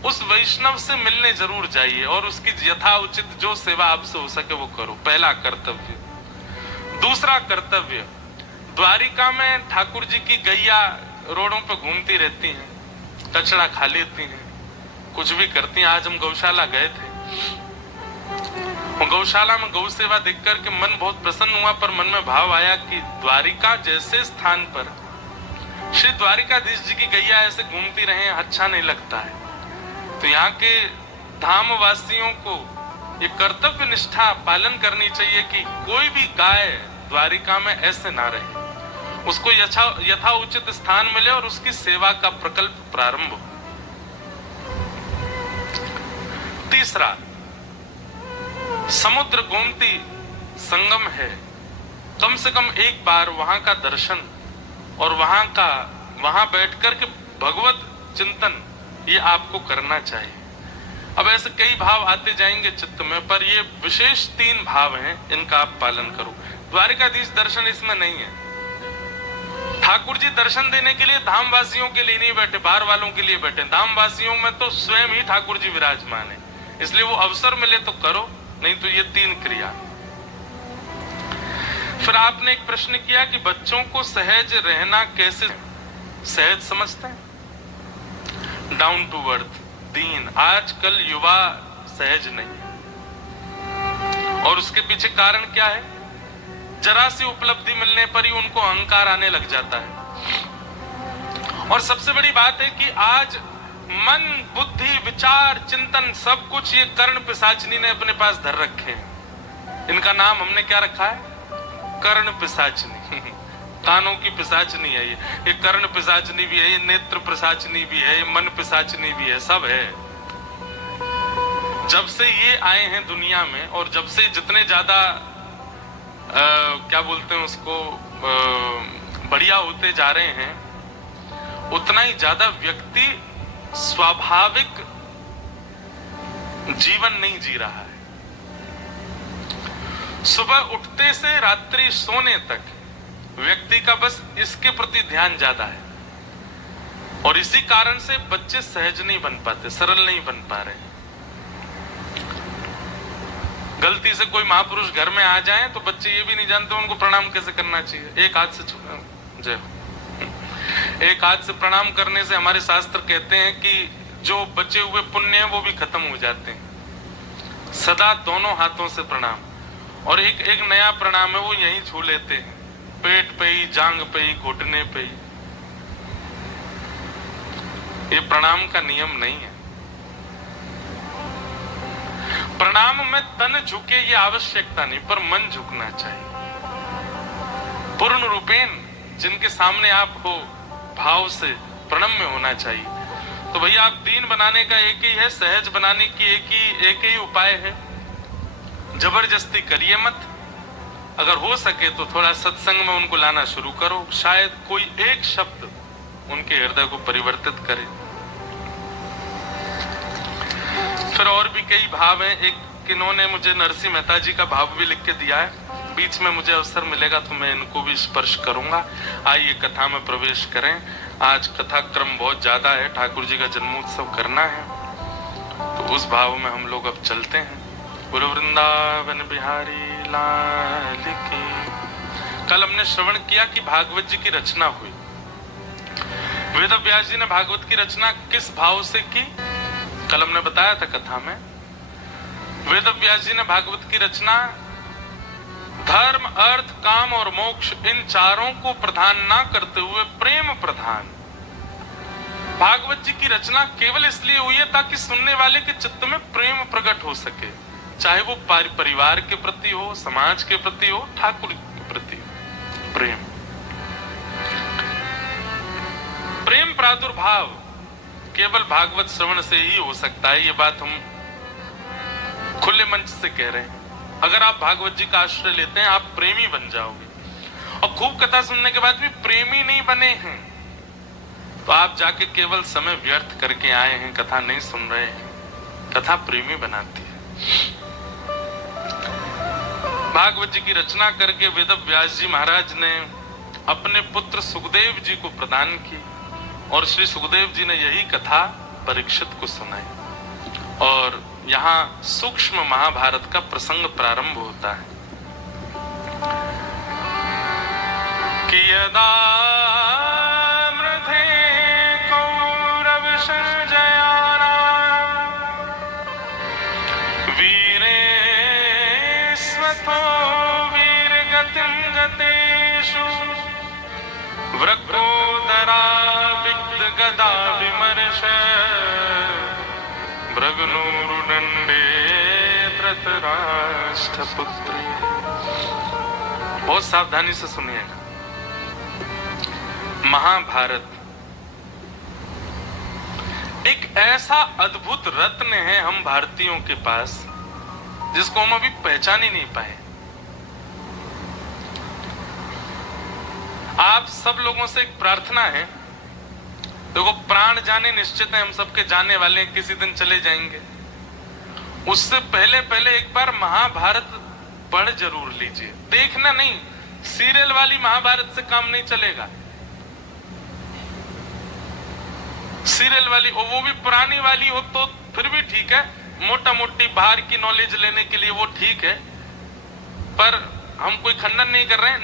उस वैष्णव से मिलने जरूर जाइए और उसकी यथा उचित जो सेवा आपसे हो सके वो करो। पहला कर्तव्य। दूसरा कर्तव्य, द्वारिका में ठाकुर जी की गैया रोडों पे घूमती रहती हैं, कचरा खा लेती हैं, कुछ भी करती हैं। आज हम गौशाला गए थे, गौशाला में गौ सेवा देख करके मन बहुत प्रसन्न हुआ, पर मन में भाव आया कि द्वारिका जैसे स्थान पर श्री द्वारिकाधीश जी की गैया ऐसे घूमती रहे, अच्छा नहीं लगता है। तो यहाँ के धाम वासियों को ये कर्तव्य निष्ठा पालन करनी चाहिए कि कोई भी गाय द्वारिका में ऐसे ना रहे, उसको यथा उचित स्थान मिले और उसकी सेवा का प्रकल्प प्रारंभ हो। तीसरा, समुद्र गोमती संगम है, कम से कम एक बार वहां का दर्शन और वहां बैठकर के भगवत चिंतन ये आपको करना चाहिए। अब ऐसे कई भाव आते जाएंगे चित्त में, पर ये विशेष 3 भाव हैं, इनका आप पालन करो। द्वारिकाधीश दर्शन इसमें नहीं है। ठाकुर जी दर्शन देने के लिए धाम वासियों के लिए नहीं बैठे, बाहर वालों के लिए बैठे। धाम वासियों में तो स्वयं ही ठाकुर जी विराजमान है, इसलिए वो अवसर मिले तो करो, नहीं तो ये 3 क्रिया। फिर आपने एक प्रश्न किया कि बच्चों को सहज रहना कैसे सहज समझते हैं? डाउन टू अर्थ, दीन। आजकल युवा सहज नहीं है और उसके पीछे कारण क्या है? जरा सी उपलब्धि मिलने पर ही उनको अहंकार आने लग जाता है। और सबसे बड़ी बात है कि आज मन, बुद्धि, विचार, चिंतन सब कुछ ये कर्ण पिशाचिनी ने अपने पास धर रखे हैं। इनका नाम हमने क्या रखा है? कर्ण पिशाचिनी। कानों की पिशाचनी है ये कर्ण पिशाचनी भी है, ये नेत्र पिशाचनी भी है, ये मन पिशाचनी भी है, सब है। जब से ये आए हैं दुनिया में और जब से जितने ज्यादा क्या बोलते हैं उसको, बढ़िया होते जा रहे हैं, उतना ही ज्यादा व्यक्ति स्वाभाविक जीवन नहीं जी रहा है। सुबह उठते से रात्रि सोने तक व्यक्ति का बस इसके प्रति ध्यान ज्यादा है, और इसी कारण से बच्चे सहज नहीं बन पाते, सरल नहीं बन पा रहे। गलती से कोई महापुरुष घर में आ जाएं तो बच्चे ये भी नहीं जानते उनको प्रणाम कैसे करना चाहिए। एक हाथ से जय हो, एक हाथ से प्रणाम करने से हमारे शास्त्र कहते हैं कि जो बचे हुए पुण्य हैं वो भी खत्म हो जाते हैं। सदा दोनों हाथों से प्रणाम, और एक नया प्रणाम है वो यहीं छू लेते हैं, पेट पे ही, जांग पे ही, घुटने पे ही। ये प्रणाम का नियम नहीं है। प्रणाम में तन झुके ये आवश्यकता नहीं, पर मन झुकना चाहिए पूर्ण रूपेण। जिनके सामने आप हो भाव से प्रणम्य होना चाहिए। तो भैया आप दीन बनाने का एक ही है, सहज बनाने की एक ही उपाय है। जबरदस्ती करिए मत। अगर हो सके तो थोड़ा सत्संग में उनको लाना शुरू करो, शायद कोई एक शब्द उनके हृदय को परिवर्तित करे। फिर और भी कई भाव हैं। एक इन्होंने मुझे नरसिंह मेहता जी का भाव भी लिख के दिया है, बीच में मुझे अवसर मिलेगा तो मैं इनको भी स्पर्श करूंगा। आइए कथा में प्रवेश करें। आज कथा क्रम बहुत ज्यादा है, ठाकुर जी का जन्मोत्सव करना है, तो उस भाव में हम लोग अब चलते हैं। गुरु वृंदावन बिहारी लाल की। कल हमने श्रवण किया कि भागवत जी की रचना हुई। वेद व्यास जी ने भागवत की रचना किस भाव से की, कल हमने बताया था कथा में। वेद व्यास जी ने भागवत की रचना धर्म, अर्थ, काम और मोक्ष, इन चारों को प्रधान ना करते हुए प्रेम प्रधान। भागवत जी की रचना केवल इसलिए हुई है ताकि सुनने वाले के चित्त में प्रेम प्रकट हो सके, चाहे वो परिवार के प्रति हो, समाज के प्रति हो, ठाकुर के प्रति हो। प्रेम प्रादुर्भाव केवल भागवत श्रवण से ही हो सकता है। ये बात हम खुले मंच से कह रहे हैं। अगर आप भागवत जी का आश्रय लेते हैं आप प्रेमी बन जाओगे, और खूब कथा सुनने के बाद भी प्रेमी नहीं बने हैं तो आप जाके केवल समय व्यर्थ करके आए हैं, कथा नहीं सुन रहे हैं। कथा प्रेमी बनाती है। भागवत जी की रचना करके वेद व्यास जी महाराज ने अपने पुत्र सुखदेव जी को प्रदान की, और श्री सुखदेव जी ने यही कथा परीक्षित को सुनाई, और यहाँ सूक्ष्म महाभारत का प्रसंग प्रारंभ होता है कि यदा मृधे कौरव संजयाना वीरे स्वतो वीरगतिं गतेषु वृकोदरा विक्त गदा विमर्श भृगुनूरुदंडे धृतराष्ट्रपुत्री। बहुत सावधानी से सुनिएगा। महाभारत एक ऐसा अद्भुत रत्न है हम भारतीयों के पास, जिसको हम अभी पहचान ही नहीं पाए। आप सब लोगों से एक प्रार्थना है, देखो प्राण जाने निश्चित है, हम सबके जाने वाले हैं, किसी दिन चले जाएंगे। उससे पहले पहले एक बार महाभारत पढ़ जरूर लीजिए। देखना नहीं, सीरियल वाली महाभारत से काम नहीं चलेगा। सीरियल वाली, और वो भी पुरानी वाली हो तो फिर भी ठीक है, मोटा मोटी बाहर की नॉलेज लेने के लिए वो ठीक है, पर हम कोई खंडन नहीं कर रहे हैं।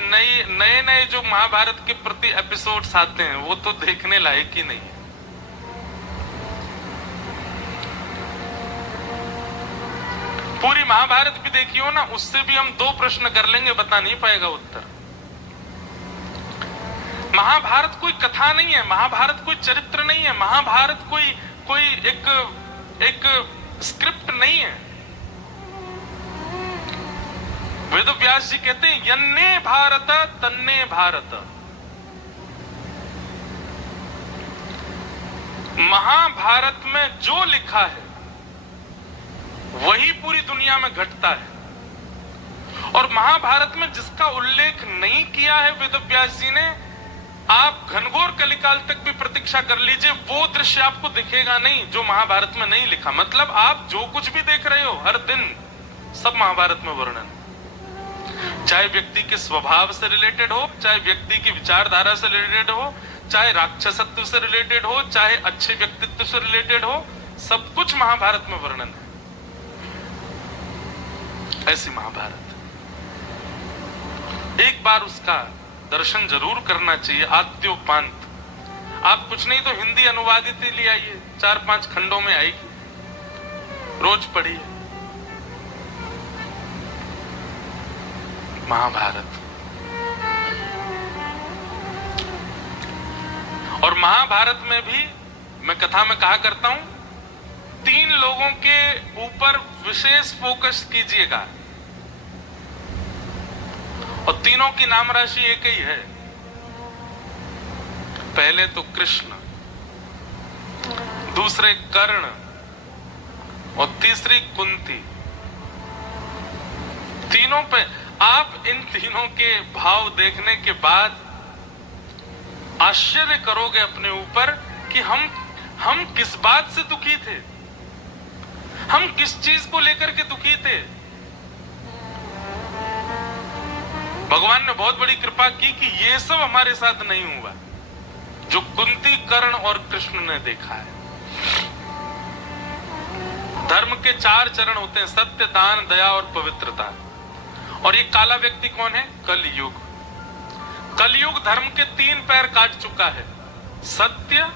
नए नए जो महाभारत के प्रति एपिसोड्स आते हैं वो तो देखने लायक ही नहीं है। पूरी महाभारत भी देखी हो ना, उससे भी हम 2 प्रश्न कर लेंगे, बता नहीं पाएगा उत्तर। महाभारत कोई कथा नहीं है, महाभारत कोई चरित्र नहीं है, महाभारत कोई एक स्क्रिप्ट नहीं है। वेद व्यास जी कहते हैं यन्ने भारत तन्ने भारत। महाभारत में जो लिखा है वही पूरी दुनिया में घटता है, और महाभारत में जिसका उल्लेख नहीं किया है वेदव्यास जी ने, आप घनघोर कलिकाल तक भी प्रतीक्षा कर लीजिए, वो दृश्य आपको दिखेगा नहीं जो महाभारत में नहीं लिखा। मतलब आप जो कुछ भी देख रहे हो हर दिन, सब महाभारत में वर्णन, चाहे व्यक्ति के स्वभाव से रिलेटेड हो, चाहे व्यक्ति की विचारधारा से रिलेटेड हो, चाहे राक्षसत्व से रिलेटेड हो, चाहे अच्छे व्यक्तित्व से रिलेटेड हो, सब कुछ महाभारत में वर्णन है। ऐसी महाभारत, एक बार उसका दर्शन जरूर करना चाहिए। आद्योपांत, आप कुछ नहीं तो हिंदी अनुवादित ही ले आइए, 4-5 खंडों में आएगी, रोज पढ़िए महाभारत। और महाभारत में भी मैं कथा में कहा करता हूं, 3 लोगों के ऊपर विशेष फोकस कीजिएगा, और तीनों की नाम राशि एक ही है। पहले तो कृष्ण, दूसरे कर्ण, और तीसरी कुंती। तीनों पे आप इन तीनों के भाव देखने के बाद आश्चर्य करोगे अपने ऊपर कि हम किस बात से दुखी थे, हम किस चीज को लेकर के दुखी थे। भगवान ने बहुत बड़ी कृपा की कि ये सब हमारे साथ नहीं हुआ जो कुंती, कर्ण और कृष्ण ने देखा है। धर्म के 4 चरण होते हैं, सत्य, दान, दया और पवित्रता। और ये काला व्यक्ति कौन है? कलयुग। कलयुग धर्म के 3 पैर काट चुका है, सत्य,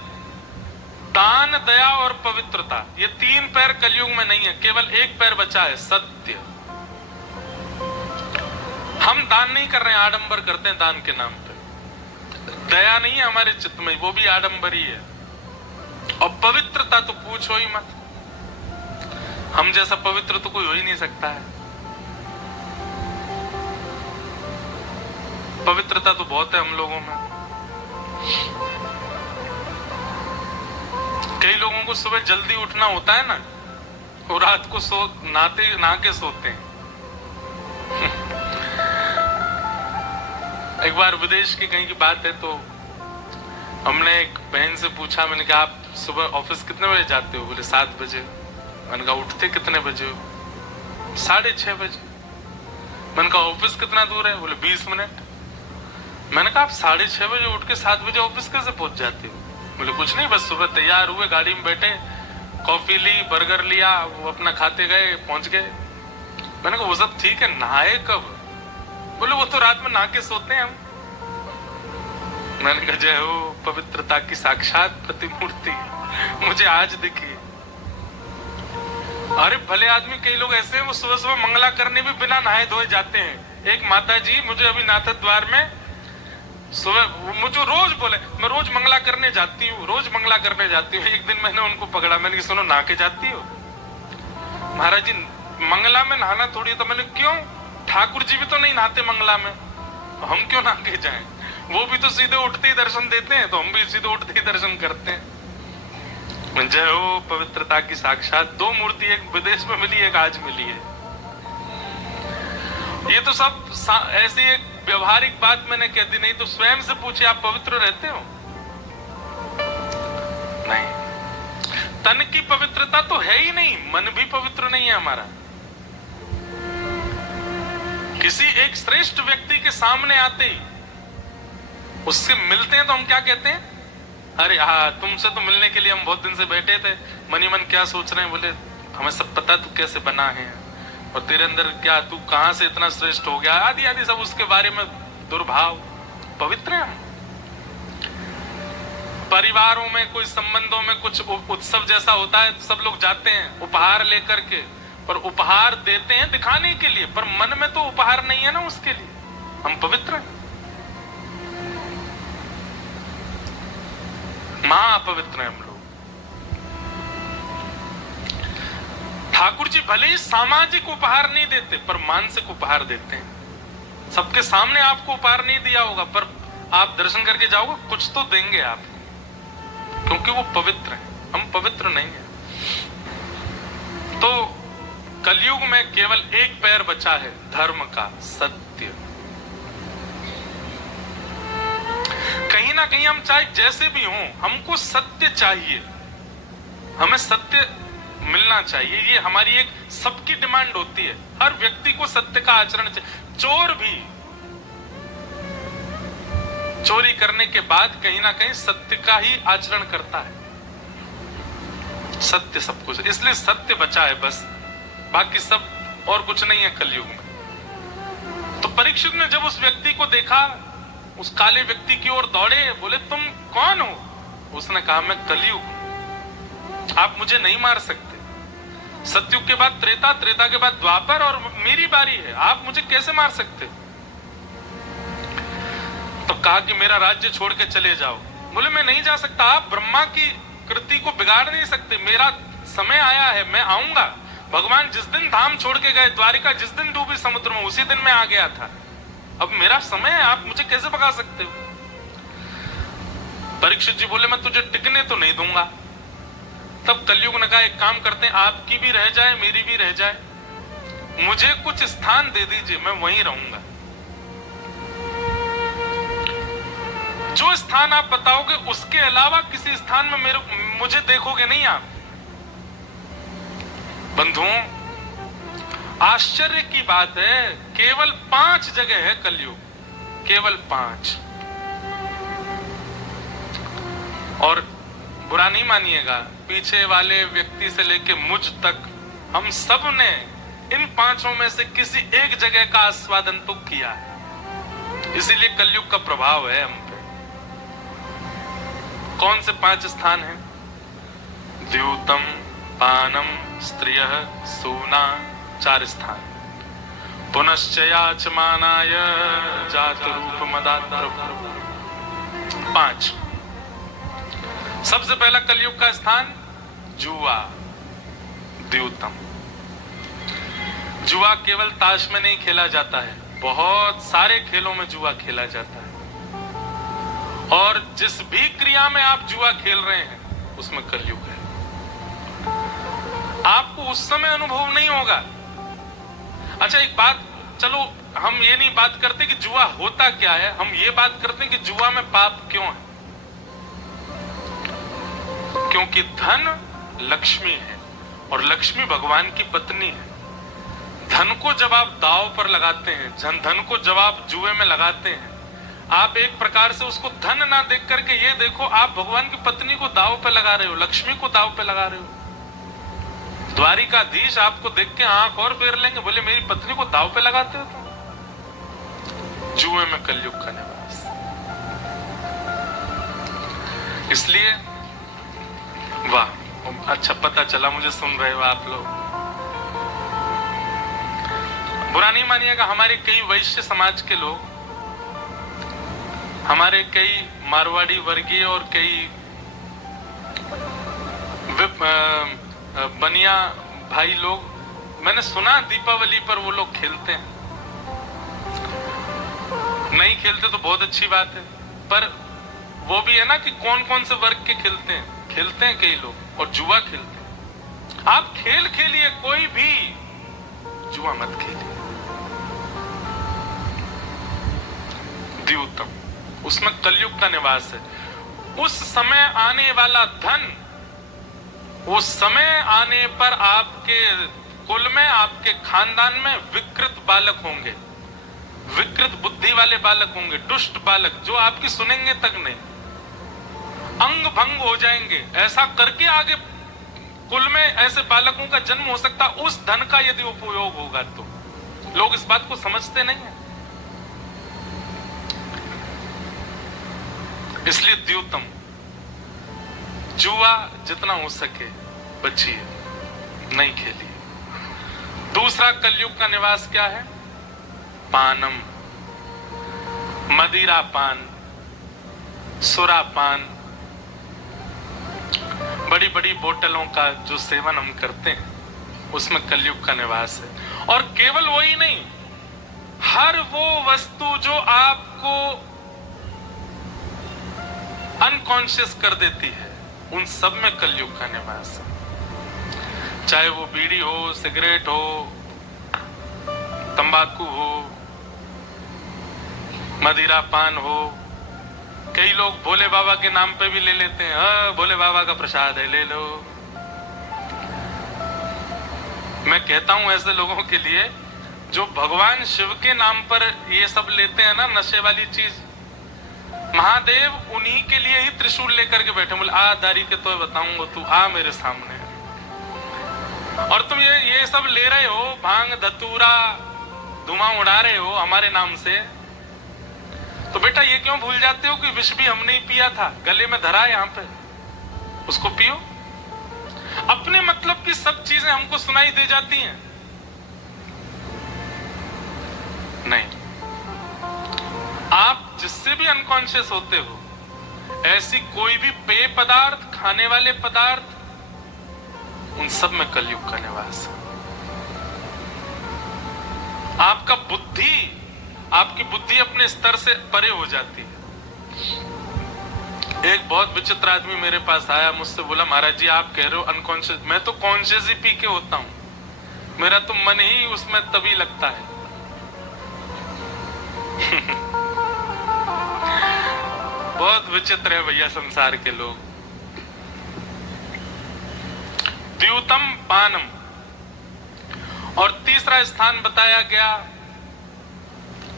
दान, दया और पवित्रता। ये 3 पैर कलयुग में नहीं है, केवल एक पैर बचा है, सत्य। हम दान नहीं कर रहे हैं, आडंबर करते हैं दान के नाम पे। दया नहीं है हमारे चित्त में, वो भी आडंबर ही है। और पवित्रता तो पूछो ही मत, हम जैसा पवित्र तो कोई हो ही नहीं सकता है। पवित्रता तो बहुत है हम लोगों में। कई लोगों को सुबह जल्दी उठना होता है ना, और रात को नहा के सोते हैं। एक बार विदेश की कहीं की बात है, तो हमने एक बहन से पूछा, मैंने कहा आप सुबह ऑफिस कितने बजे जाते हो? बोले 7 बजे। मैंने कहा उठते कितने बजे हो? 6:30 बजे। मैंने कहा ऑफिस कितना दूर है? बोले 20 मिनट। मैंने कहा आप 6:30 बजे उठ के 7 बजे ऑफिस कैसे पहुंच जाते हो? बोले कुछ नहीं, बस सुबह तैयार हुए, गाड़ी में बैठे, कॉफी ली, बर्गर लिया, वो अपना खाते गए, पहुंच गए। मैंने कहा वो सब ठीक है, नहाए कब? बोले वो तो रात में नहा के सोते हैं हम। मैंने कहा जय हो पवित्रता की साक्षात प्रतिमूर्ति, मुझे आज दिखी। अरे भले आदमी, कई लोग ऐसे हैं वो सुबह सुबह मंगला करने भी बिना नहाए धोए जाते हैं। एक माता जी मुझे अभी नाथ द्वार में सुबह मुझे रोज बोले, मैं रोज मंगला करने जाती हूँ, रोज मंगला करने जाती हूँ। एक दिन मैंने उनको पकड़ा, मैंने कहा सुनो नहा के जाती हो? महाराज जी मंगला में नहाना थोड़ी है। तो मैंने क्यों? ठाकुर जी भी तो नहीं नहाते मंगला में, तो हम क्यों नहा के जाएं? वो भी तो सीधे उठते ही दर्शन देते हैं, तो हम भी सीधे उठते ही दर्शन करते हैं। जय हो पवित्रता की साक्षात। 2 मूर्ति, एक विदेश में मिली, एक आज मिली है। ये तो सब ऐसी एक व्यवहारिक बात मैंने कह दी, नहीं तो स्वयं से पूछे आप पवित्र रहते हो? नहीं, तन की पवित्रता तो है ही नहीं, मन भी पवित्र नहीं है हमारा। किसी एक श्रेष्ठ व्यक्ति के सामने आते ही, उससे मिलते हैं तो हम क्या कहते हैं? अरे हाँ, तुमसे तो मिलने के लिए हम बहुत दिन से बैठे थे, मन ही मन क्या सोच रहे हैं? बोले हमें सब पता तू कैसे बना है, और तेरे अंदर क्या, तू कहां से इतना श्रेष्ठ हो गया, आदि आदि सब उसके बारे में दुर्भाव। पवित्र है हम। परिवारों में, कोई संबंधों में कुछ उत्सव जैसा होता है तो सब लोग जाते हैं उपहार लेकर के, पर उपहार देते हैं दिखाने के लिए, पर मन में तो उपहार नहीं है ना उसके लिए। हम पवित्र हैं? महाअपवित्र हैं हम लोग। ठाकुर जी भले ही सामाजिक उपहार नहीं देते, पर मानसिक उपहार देते हैं। सबके सामने आपको उपहार नहीं दिया होगा, पर आप दर्शन करके जाओगे, कुछ तो देंगे आपको, क्योंकि वो पवित्र है। हम पवित्र नहीं है। तो कलयुग में केवल एक पैर बचा है धर्म का, सत्य। कहीं ना कहीं हम चाहे जैसे भी हों, हमको सत्य चाहिए, हमें सत्य मिलना चाहिए। ये हमारी एक सबकी डिमांड होती है। हर व्यक्ति को सत्य का आचरण चाहिए। चोर भी चोरी करने के बाद कहीं ना कहीं सत्य का ही आचरण करता है। सत्य सब कुछ, इसलिए सत्य बचा है बस, बाकी सब और कुछ नहीं है कलयुग में। तो परीक्षित ने जब उस व्यक्ति को देखा, उस काले व्यक्ति की ओर दौड़े, बोले तुम कौन हो? उसने कहा मैं कलयुग, आप मुझे नहीं मार सकते। सतयुग के बाद त्रेता, त्रेता के बाद द्वापर, और मेरी बारी है, आप मुझे कैसे मार सकते? तो कहा कि मेरा राज्य छोड़ के चले जाओ। बोले मैं नहीं जा सकता, आप ब्रह्मा की कृति को बिगाड़ नहीं सकते, मेरा समय आया है, मैं आऊंगा। भगवान जिस दिन धाम छोड़ के गए, द्वारिका जिस दिन डूबी समुद्र में, उसी दिन मैं आ गया था। अब मेरा समय है, आप मुझे कैसे भगा सकते हो? परीक्षित जी बोले मैं तुझे टिकने तो नहीं दूंगा। तब कलयुग ने कहा एक काम करते हैं, आपकी भी रह जाए, मेरी भी रह जाए, मुझे कुछ स्थान दे दीजिए, मैं वहीं रहूंगा। जो स्थान आप बताओगे उसके अलावा किसी स्थान में मुझे देखोगे नहीं आप। बंधुओं, आश्चर्य की बात है, केवल 5 जगह है कलयुग, केवल 5। और बुरा नहीं मानिएगा, पीछे वाले व्यक्ति से लेके मुझ तक हम सब ने इन 5 में से किसी एक जगह का आस्वादन तो किया है। इसीलिए कलयुग का प्रभाव है हम पे। कौन से 5 स्थान हैं? द्यूतम, पानम, स्त्रियः, सूना, 4 स्थान। पुनश्चयाचमानाय जातरूप मदात्र, 5। सबसे पहला कलयुग का स्थान जुआ, द्यूतम। जुआ केवल ताश में नहीं खेला जाता है, बहुत सारे खेलों में जुआ खेला जाता है। और जिस भी क्रिया में आप जुआ खेल रहे हैं उसमें कलयुग है। आपको उस समय अनुभव नहीं होगा। अच्छा एक बात, चलो हम ये नहीं बात करते कि जुआ होता क्या है, हम ये बात करते हैं कि जुआ में पाप क्यों है। क्योंकि धन लक्ष्मी है और लक्ष्मी भगवान की पत्नी है। धन को जब आप दांव पर लगाते हैं, धन को जब आप जुए में लगाते हैं, आप एक प्रकार से उसको धन ना देख करके ये देखो आप भगवान की पत्नी को दांव पे लगा रहे हो, लक्ष्मी को दांव पे लगा रहे हो। द्वारिकाधीश आपको देख के आंख और फेर लेंगे, बोले मेरी पत्नी को दांव पे लगाते हो तुम। जुए में कलयुग का निवास। इसलिए वाह, अच्छा पता चला मुझे, सुन रहे हो आप लोग। बुरा नहीं मानिएगा, हमारे कई वैश्य समाज के लोग, हमारे कई मारवाड़ी वर्गीय और कई बनिया भाई लोग, मैंने सुना दीपावली पर वो लोग खेलते हैं। नहीं खेलते तो बहुत अच्छी बात है, पर वो भी है ना कि कौन कौन से वर्ग के खेलते हैं। खेलते हैं कई लोग और जुआ खेलते हैं। आप खेल खेलिए, कोई भी जुआ मत खेलिए। द्यूतम, उसमें कलयुग का निवास है। उस समय आने वाला धन, उस समय आने पर आपके कुल में, आपके खानदान में विकृत बालक होंगे, विकृत बुद्धि वाले बालक होंगे, दुष्ट बालक जो आपकी सुनेंगे तक नहीं, अंग भंग हो जाएंगे। ऐसा करके आगे कुल में ऐसे बालकों का जन्म हो सकता, उस धन का यदि उपयोग होगा तो। लोग इस बात को समझते नहीं है। इसलिए द्यूतम, जुआ जितना हो सके बचिए, नहीं खेलिए। दूसरा कलयुग का निवास क्या है? पानम, मदिरा पान, सुरापान, बड़ी बड़ी बोतलों का जो सेवन हम करते हैं उसमें कलयुग का निवास है। और केवल वही नहीं, हर वो वस्तु जो आपको अनकॉन्शियस कर देती है, उन सब में कलयुग का निवास है। चाहे वो बीड़ी हो, सिगरेट हो, तंबाकू हो, मदिरा पान हो। कई लोग भोले बाबा के नाम पे भी ले लेते हैं, भोले बाबा का प्रसाद है, ले लो। मैं कहता हूं ऐसे लोगों के लिए जो भगवान शिव के नाम पर ये सब लेते हैं ना, नशे वाली चीज, महादेव उन्हीं के लिए ही त्रिशूल लेकर के बैठे, बोले आ दारी के तो बताऊंगा, तू आ मेरे सामने। और तुम ये सब ले रहे हो, भांग धतूरा धुआं उड़ा रहे हो हमारे नाम से, तो बेटा ये क्यों भूल जाते हो कि विष भी हमने ही पिया था, गले में धरा है यहां पे, उसको पियो। अपने मतलब की सब चीजें हमको सुनाई दे जाती हैं। नहीं, आप जिससे भी अनकॉन्शियस होते हो, ऐसी कोई भी पेय पदार्थ, खाने वाले पदार्थ, उन सब में कलयुग का निवास है। आपकी बुद्धि अपने स्तर से परे हो जाती है। एक बहुत विचित्र आदमी मेरे पास आया, मुझसे बोला महाराज जी आप कह रहे हो अनकॉन्शियस, मैं तो कॉन्शियस ही पी के होता हूं, मेरा तो मन ही उसमें तभी लगता है। बहुत विचित्र है भैया संसार के लोग। द्यूतम पानम, और तीसरा स्थान बताया गया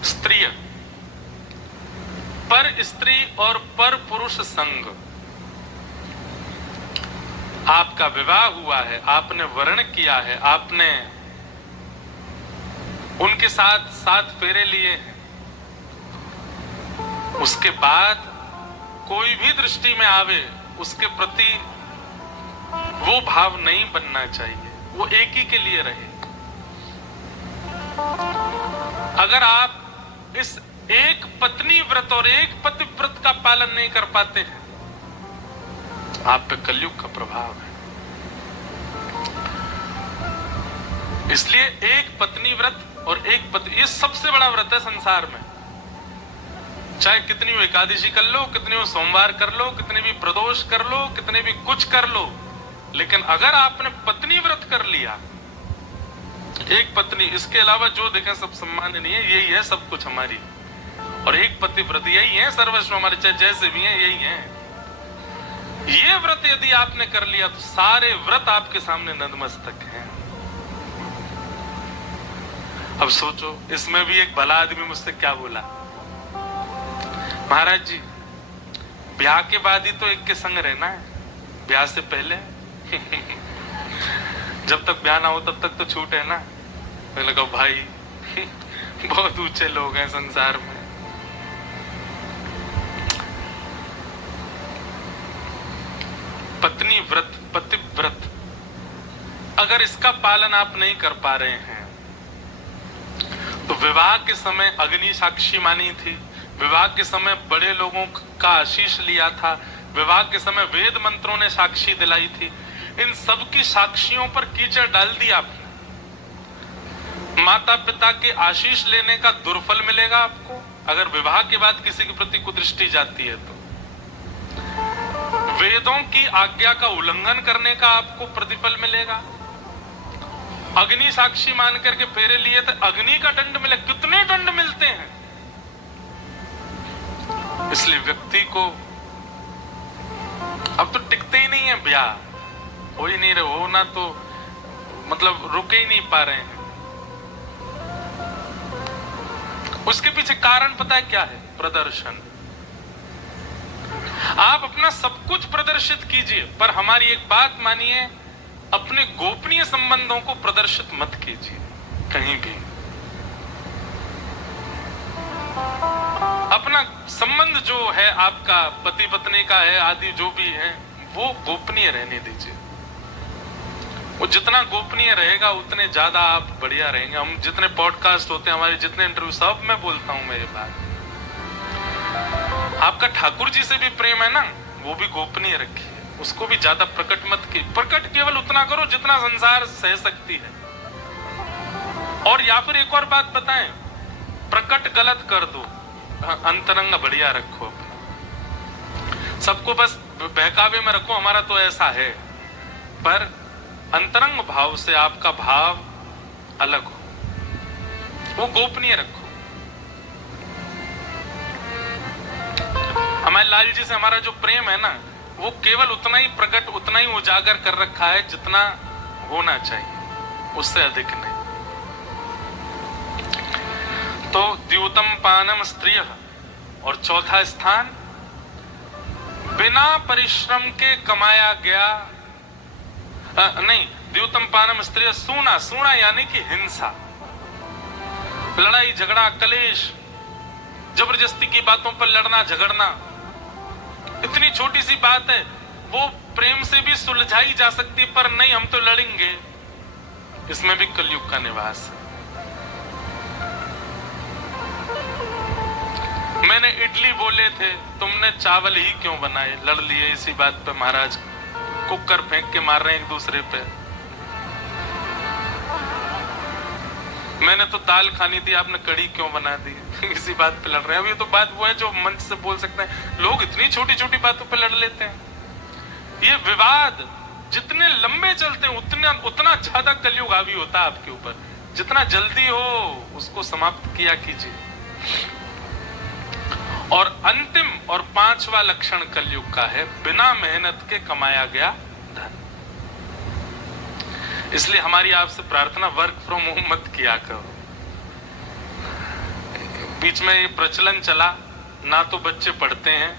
स्त्रिय, पर स्त्री और पर पुरुष संग। आपका विवाह हुआ है, आपने वर्ण किया है, आपने उनके साथ 7 फेरे लिए हैं, उसके बाद कोई भी दृष्टि में आवे उसके प्रति वो भाव नहीं बनना चाहिए, वो एक ही के लिए रहे। अगर आप इस एक पत्नी व्रत और एक पति व्रत का पालन नहीं कर पाते हैं, आप पे कलयुग का प्रभाव है। इसलिए एक पत्नी व्रत और एक पति, ये सबसे बड़ा व्रत है संसार में। चाहे कितनी भी एकादशी कर लो, कितने भी सोमवार कर लो, कितने भी प्रदोष कर लो, कितने भी कुछ कर लो, लेकिन अगर आपने पत्नी व्रत कर लिया, एक पत्नी, इसके अलावा जो देखें सब सम्मान नहीं है, यही है सब कुछ हमारी, और एक पति व्रत यही है सर्वस्व हमारे, चाहे जैसे भी हैं यही है। ये व्रत यदि आपने कर लिया तो सारे व्रत आपके सामने नतमस्तक हैं। अब सोचो, इसमें भी एक भला आदमी मुझसे क्या बोला, महाराज जी ब्याह के बाद ही तो एक के संग रहना है, ब्याह से पहले जब तक ब्याह ना हो तब तक तो छूट है ना। मैंने कहा भाई बहुत ऊंचे लोग हैं संसार में। पत्नी व्रत, पति व्रत, अगर इसका पालन आप नहीं कर पा रहे हैं तो विवाह के समय अग्नि साक्षी मानी थी, विवाह के समय बड़े लोगों का आशीष लिया था, विवाह के समय वेद मंत्रों ने साक्षी दिलाई थी, इन सब की साक्षियों पर कीचड़ डाल दिया आपने। माता पिता के आशीष लेने का दुर्फल मिलेगा आपको अगर विवाह के बाद किसी के प्रति कुदृष्टि जाती है तो। वेदों की आज्ञा का उल्लंघन करने का आपको प्रतिफल मिलेगा। अग्नि साक्षी मान करके फेरे लिए तो अग्नि का दंड मिले, कितने दंड मिलते हैं। इसलिए व्यक्ति को अब तो टिकते ही नहीं है, ब्याह हो ही नहीं रहे, होना तो मतलब रुके ही नहीं पा रहे हैं। उसके पीछे कारण पता है क्या है? प्रदर्शन। आप अपना सब कुछ प्रदर्शित कीजिए, पर हमारी एक बात मानिए, अपने गोपनीय संबंधों को प्रदर्शित मत कीजिए कहीं भी। अपना संबंध जो है आपका पति पत्नी का है आदि जो भी है, वो गोपनीय रहने दीजिए। वो जितना गोपनीय रहेगा उतने ज्यादा आप बढ़िया रहेंगे। हम जितने पॉडकास्ट होते हैं, हमारे जितने इंटरव्यू, सब मैं बोलता हूं मैं ये बात। आपका ठाकुर जी से भी प्रेम है ना, वो भी गोपनीय रखिए, उसको भी ज्यादा प्रकट मत कीजिए। प्रकट केवल उतना करो जितना संसार सह सकती है। और या फिर एक और बात बताएं, प्रकट गलत कर दो, अंतरंग बढ़िया रखो अपना। सबको बस बहकावे में रखो, हमारा तो ऐसा है, पर अंतरंग भाव से आपका भाव अलग हो, वो गोपनीय रखो। हमारे लाल जी से हमारा जो प्रेम है ना, वो केवल उतना ही प्रकट, उतना ही उजागर कर रखा है जितना होना चाहिए, उससे अधिक नहीं। तो द्यूतम पानम स्त्रिय, और चौथा स्थान बिना परिश्रम के कमाया गया, नहीं, द्यूतम पानम स्त्रिय सूना, सूना यानी कि हिंसा, लड़ाई झगड़ा कलेश, जबरदस्ती की बातों पर लड़ना झगड़ना, इतनी छोटी सी बात है, वो प्रेम से भी सुलझाई जा सकती है, पर नहीं हम तो लड़ेंगे, इसमें भी कलयुग का निवास है। मैंने इडली बोले थे, तुमने चावल ही क्यों बनाए, लड़ लिए इसी बात पे महाराज, कुकर फेंक के मार रहे हैं एक दूसरे पे। मैंने तो दाल खानी थी, आपने कड़ी क्यों बना दी, इसी बात पे लड़ रहे हैं। अब ये तो बात वो है जो मंच से बोल सकते हैं, लोग इतनी छोटी छोटी बातों पे लड़ लेते हैं। ये विवाद जितने लंबे चलते हैं उतना ज्यादा कलयुग हावी होता है आपके ऊपर। जितना जल्दी हो उसको समाप्त किया कीजिए। और अंतिम और पांचवा लक्षण कलयुग का है बिना मेहनत के कमाया गया धन। इसलिए हमारी आपसे प्रार्थना, वर्क फ्रॉम होम मत किया करो। बीच में ये प्रचलन चला, ना तो बच्चे पढ़ते हैं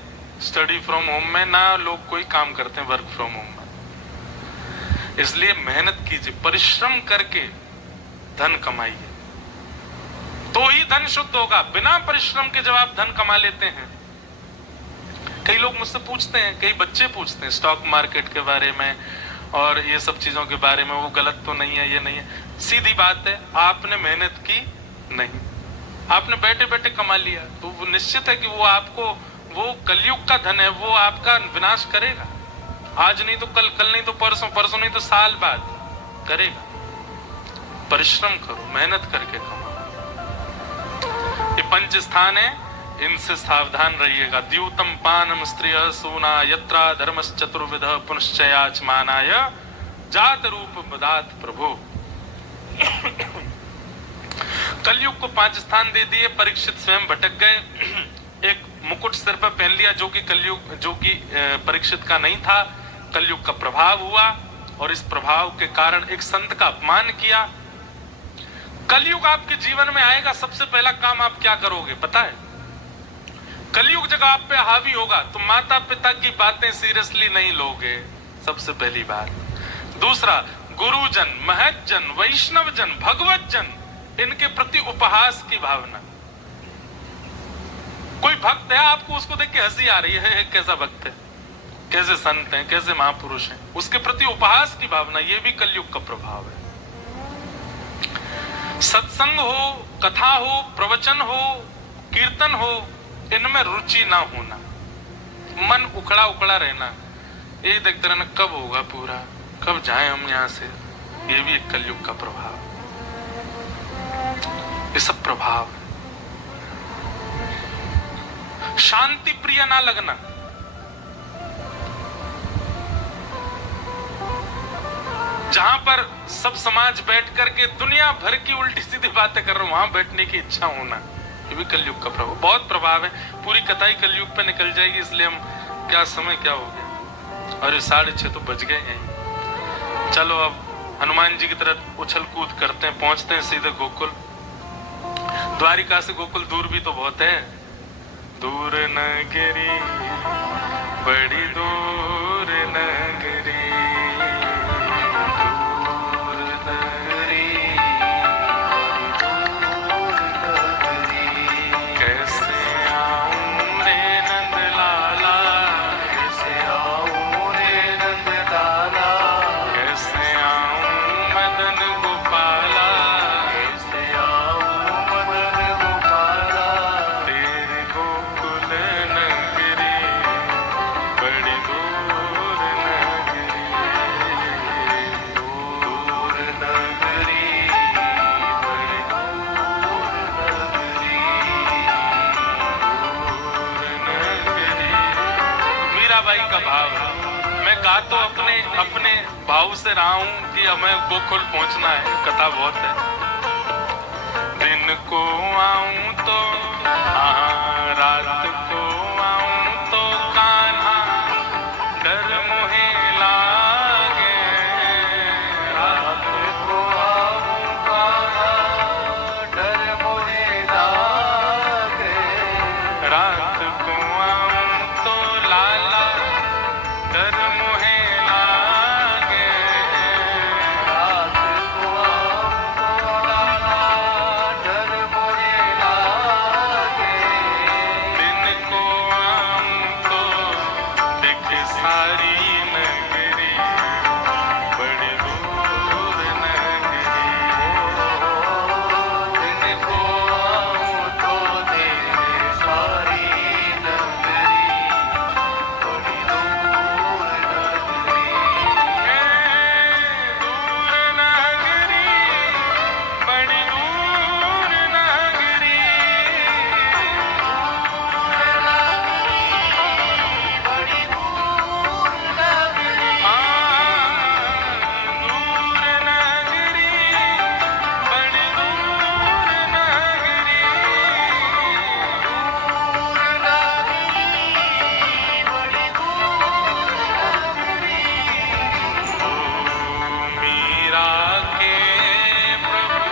स्टडी फ्रॉम होम में, ना लोग कोई काम करते हैं वर्क फ्रॉम होम में। इसलिए मेहनत कीजिए, परिश्रम करके धन कमाइए, तो ही धन शुद्ध होगा। बिना परिश्रम के जब आप धन कमा लेते हैं, कई लोग मुझसे पूछते हैं, कई बच्चे पूछते हैं स्टॉक मार्केट के बारे में और ये सब चीजों के बारे में, वो गलत तो नहीं है, ये नहीं है। सीधी बात है, आपने मेहनत की नहीं, आपने बैठे बैठे कमा लिया, तो वो निश्चित है कि वो आपको, वो कलयुग का धन है, वो आपका विनाश करेगा। आज नहीं तो कल, कल नहीं तो परसों, परसों नहीं तो साल बाद करेगा। परिश्रम करो, मेहनत करके कमाओ। ये पंच स्थान है, इनसे सावधान रहिएगा। द्यूतम पानम स्त्रिय सूना यत्रा धर्मस चतुर्विध पुनश्चयाचमानाय जात रूप बदात प्रभु। कलयुग को 5 स्थान दे दिए, परीक्षित स्वयं भटक गए। एक मुकुट सिर पर पहन लिया जो कि कलयुग, जो कि परीक्षित का नहीं था, कलयुग का प्रभाव हुआ और इस प्रभाव के कारण एक संत का अपमान किया। कलयुग आपके जीवन में आएगा, सबसे पहला काम आप क्या करोगे पता है? कलयुग जब आप पे हावी होगा तो माता पिता की बातें सीरियसली नहीं लोगे, सबसे पहली बात। दूसरा, गुरुजन, महज्जन, वैष्णवजन, भगवतजन, इनके प्रति उपहास की भावना। कोई भक्त है, आपको उसको देख के हंसी आ रही है, कैसा भक्त है, कैसे संत हैं, कैसे महापुरुष हैं, उसके प्रति उपहास की भावना, यह भी कलयुग का प्रभाव है। सत्संग हो, कथा हो, प्रवचन हो, कीर्तन हो, इनमें रुचि ना होना, मन उखड़ा उखड़ा रहना, ये देखते रहना कब होगा पूरा, कब जाए हम यहां से, ये भी एक कलयुग का प्रभाव। ये सब प्रभाव है। शांति प्रिय ना लगना, जहां पर सब समाज बैठ करके दुनिया भर की उल्टी सीधी बातें कर रहे हो, वहां बैठने की इच्छा होना, ये भी कलयुग का प्रभाव, बहुत प्रभाव है। पूरी कथा ही कलयुग पे निकल जाएगी, इसलिए हम क्या समय क्या हो गया, और 6:30 तो बज गए हैं। चलो अब हनुमान जी की तरफ उछल कूद करते हैं, पहुंचते हैं सीधे गोकुल। द्वारिका से गोकुल दूर भी तो बहुत है। दूर नगरी, बड़ी दूर नगरी, का भाव है। मैं गा तो अपने अपने भाव से रहा हूं कि हमें गोकुल पहुंचना है, कथा बहुत है। दिन को आऊं तो रात को आऊं तो कान्हा डर मोहे लागे, रात को आऊं कान्हा डर मोहे लागे, रात को आऊं तो लाला डर मोहे लागे, रात को आऊं तो लाला डर मोहे लागे, दिन को आऊं तो देख सारी नगरी बड़ी दूर नगरी, दिन को आऊं तो देखे सारी नगरी बड़ी दूर नगरी, दूर नगरी बड़ी दूर नगरी, बड़ी दूर नगरी, दूर नगरी बड़ी दूर नगरी, बड़ी दूर नगरी, मीरा के प्रभु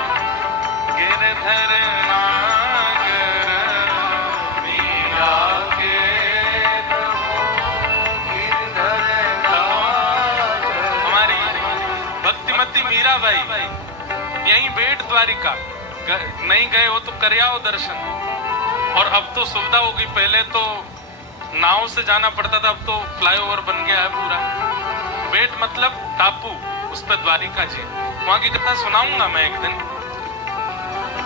गिरधर नागर, मीरा के प्रभु गिरधर नागर, हमारी भक्तिमती मीराबाई यहीं बेट द्वारिका नहीं गए हो तो कर आओ दर्शन। और अब तो सुविधा होगी, पहले तो नाव से जाना पड़ता था, अब तो फ्लाईओवर बन गया है पूरा। बेट मतलब टापू, उस पर द्वारिका जी, वहां की कथा सुनाऊंगा मैं एक दिन।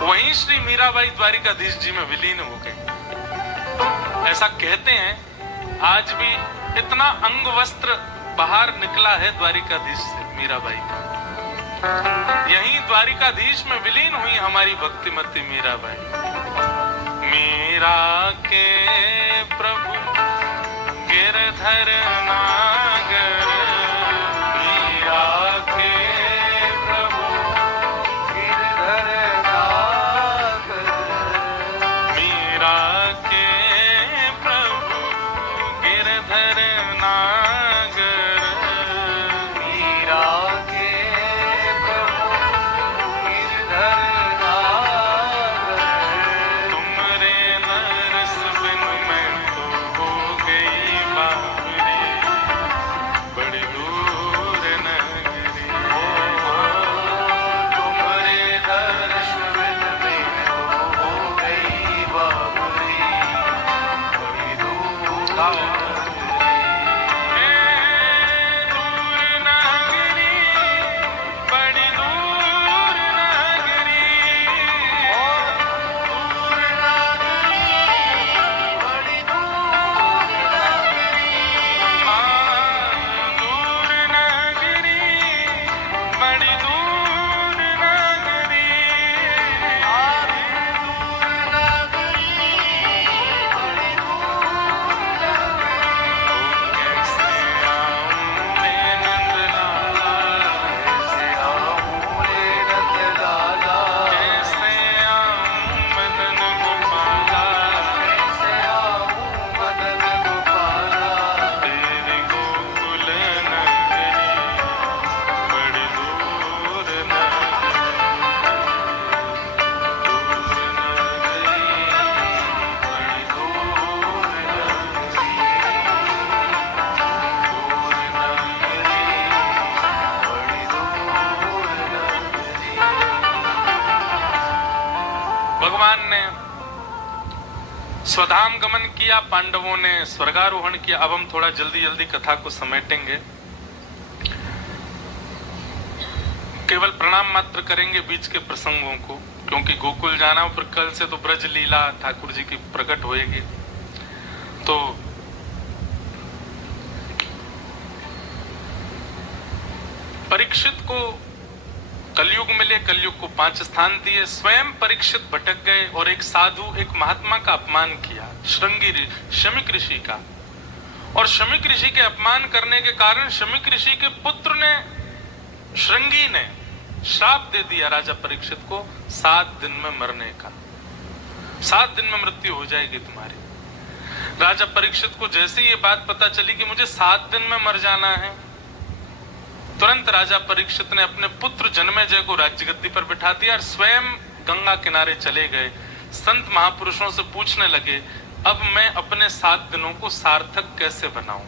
वहीं श्री मीराबाई द्वारिकाधीश जी में विलीन हो गए। ऐसा कहते हैं आज भी इतना अंग वस्त्र बाहर निकला है द्वारिकाधीश से मीराबाई का। यहीं द्वारिकाधीश में विलीन हुई हमारी भक्तिमती मीराबाई। मीरा के प्रभु गिरधर नागर, मीरा के प्रभु गिरधर नागर, मीरा के प्रभु गिरधर नागर, मीरा के प्रभु गिरधर नागर, तुमरे नरस बिन मैं तो हो गई बावरी, बड़ी दूर नगरी, तुम्हारे दर्शन में तो हो गई बाबरी, बड़ी दूर नगरी, दूर नगरी बड़ी दूर नगरी, दूर नगरी, बड़ी दूर नगरी, दूर नगरी बड़ी दूर नगरी, कैसे आऊं मैं नंदलाला, कैसे आऊं रे नंदलाला, कैसे आऊं मदन गोपाला, कैसे आऊं मदन गोपाला, तेरी गोकुल नगरी बड़ी दूर नगरी, बड़ी दूर नगरी, बड़ी दूर नगरी। भगवान ने स्वधाम गमन किया, पांडवों ने स्वर्गारोहण किया। अब हम थोड़ा जल्दी जल्दी कथा को समेटेंगे, केवल प्रणाम मात्र करेंगे बीच के प्रसंगों को, क्योंकि गोकुल जाना फिर कल से तो ब्रज लीला ठाकुर जी की प्रकट होएगी। तो परीक्षित को कलयुग मिले, कलयुग को 5 स्थान दिए। स्वयं परीक्षित भटक गए और एक साधु, एक महात्मा का अपमान किया, शमिक ऋषि का। और शमीक ऋषि के अपमान करने के कारण शमीक ऋषि के पुत्र ने, श्रृंगी ने श्राप दे दिया राजा परीक्षित को 7 दिन में मरने का। 7 दिन में मृत्यु हो जाएगी तुम्हारी। राजा परीक्षित को जैसे ये बात पता चली कि मुझे 7 दिन में मर जाना है, तुरंत राजा परीक्षित ने अपने पुत्र जन्मेजय को राज्य गद्दी पर बिठा दिया और स्वयं गंगा किनारे चले गए। संत महापुरुषों से पूछने लगे, अब मैं अपने 7 दिनों को सार्थक कैसे बनाऊं,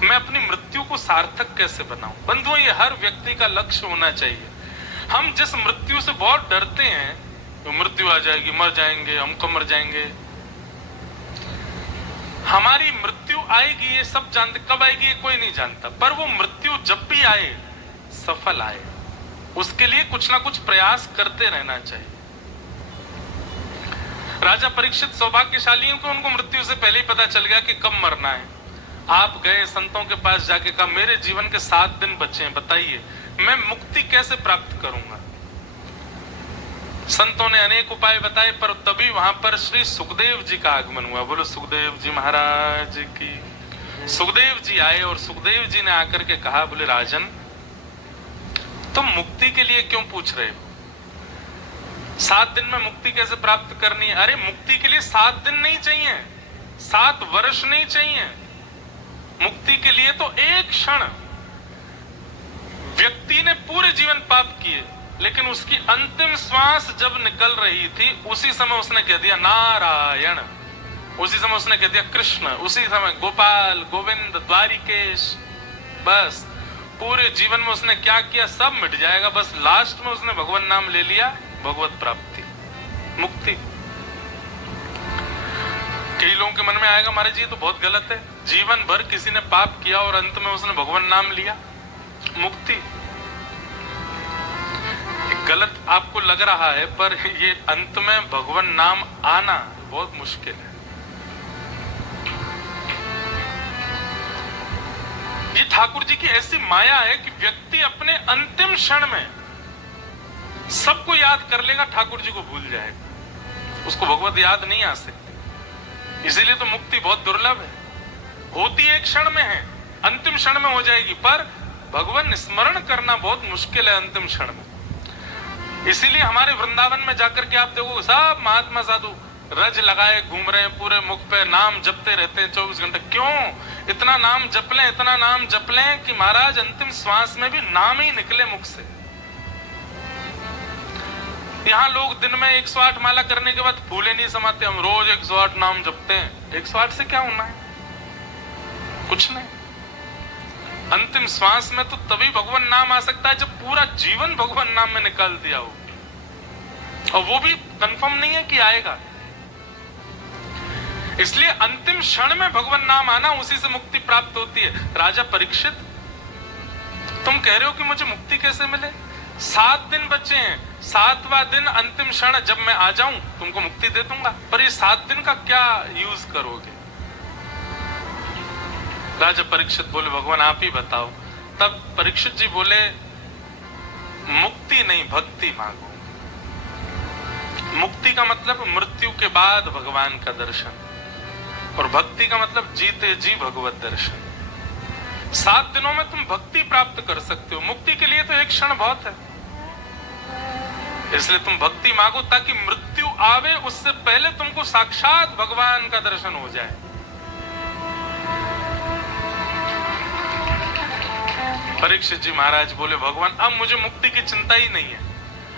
मैं अपनी मृत्यु को सार्थक कैसे बनाऊं। बंधुओं, ये हर व्यक्ति का लक्ष्य होना चाहिए। हम जिस मृत्यु से बहुत डरते हैं, तो मृत्यु आ जाएगी, मर जाएंगे, हम कब मर जाएंगे, हमारी मृत्यु आएगी ये सब जानते, कब आएगी ये कोई नहीं जानता, पर वो मृत्यु जब भी आए सफल आए, उसके लिए कुछ ना कुछ प्रयास करते रहना चाहिए। राजा परीक्षित सौभाग्यशाली हैं कि उनको मृत्यु से पहले ही पता चल गया कि कब मरना है। आप गए संतों के पास जाके कहा, मेरे जीवन के 7 दिन बचे हैं, बताइए मैं मुक्ति कैसे प्राप्त करूंगा। संतों ने अनेक उपाय बताए, पर तभी वहां पर श्री सुखदेव जी का आगमन हुआ। बोलो सुखदेव जी महाराज की। सुखदेव जी आए और सुखदेव जी ने आकर के कहा, बोले राजन, तुम मुक्ति के लिए क्यों पूछ रहे हो? 7 दिन में मुक्ति कैसे प्राप्त करनी है? अरे मुक्ति के लिए 7 दिन नहीं चाहिए, 7 वर्ष नहीं चाहिए। मुक्ति के लिए तो एक क्षण। व्यक्ति ने पूरे जीवन पाप किए, लेकिन उसकी अंतिम श्वास जब निकल रही थी, उसी समय उसने कह दिया नारायण, उसी समय उसने कह दिया कृष्ण, उसी समय गोपाल, गोविंद, द्वारिकेश। बस पूरे जीवन में उसने क्या किया सब मिट जाएगा, बस लास्ट में उसने भगवान नाम ले लिया, भगवत प्राप्ति, मुक्ति। कई लोगों के मन में आएगा, महाराज जी तो बहुत गलत है, जीवन भर किसी ने पाप किया और अंत में उसने भगवान नाम लिया, मुक्ति। गलत आपको लग रहा है, पर ये अंत में भगवान नाम आना बहुत मुश्किल है। ये ठाकुर जी की ऐसी माया है कि व्यक्ति अपने अंतिम क्षण में सबको याद कर लेगा, ठाकुर जी को भूल जाएगा, उसको भगवत याद नहीं आ सकती। इसीलिए तो मुक्ति बहुत दुर्लभ है, होती एक क्षण में है, अंतिम क्षण में हो जाएगी, पर भगवान स्मरण करना बहुत मुश्किल है अंतिम क्षण में। इसीलिए हमारे वृंदावन में जाकर के आप देखो, सब महात्मा साधु रज लगाए घूम रहे हैं, पूरे मुख पे नाम जपते रहते हैं 24 घंटे। क्यों इतना नाम जप लें, इतना नाम जप लें कि महाराज अंतिम श्वास में भी नाम ही निकले मुख से। यहाँ लोग दिन में 108 माला करने के बाद फूले नहीं समाते, हम रोज 108 नाम जपते हैं। 108 से क्या होना है? कुछ नहीं। अंतिम श्वास में तो तभी भगवान नाम आ सकता है जब पूरा जीवन भगवान नाम में निकाल दिया हो, और वो भी कंफर्म नहीं है कि आएगा। इसलिए अंतिम क्षण में भगवान नाम आना, उसी से मुक्ति प्राप्त होती है। राजा परीक्षित, तुम कह रहे हो कि मुझे मुक्ति कैसे मिले? 7 दिन बचे हैं, 7वां दिन अंतिम क्षण जब मैं आ जाऊं तुमको मुक्ति दे दूंगा, पर ये 7 दिन का क्या यूज करोगे? राजा परीक्षित बोले, भगवान आप ही बताओ। तब परीक्षित जी बोले, मुक्ति नहीं भक्ति मांगो। मुक्ति का मतलब मृत्यु के बाद भगवान का दर्शन, और भक्ति का मतलब जीते जी भगवत दर्शन। 7 दिनों में तुम भक्ति प्राप्त कर सकते हो, मुक्ति के लिए तो एक क्षण बहुत है। इसलिए तुम भक्ति मांगो ताकि मृत्यु आवे उससे पहले तुमको साक्षात भगवान का दर्शन हो जाए। परीक्षित जी महाराज बोले, भगवान अब मुझे मुक्ति की चिंता ही नहीं है,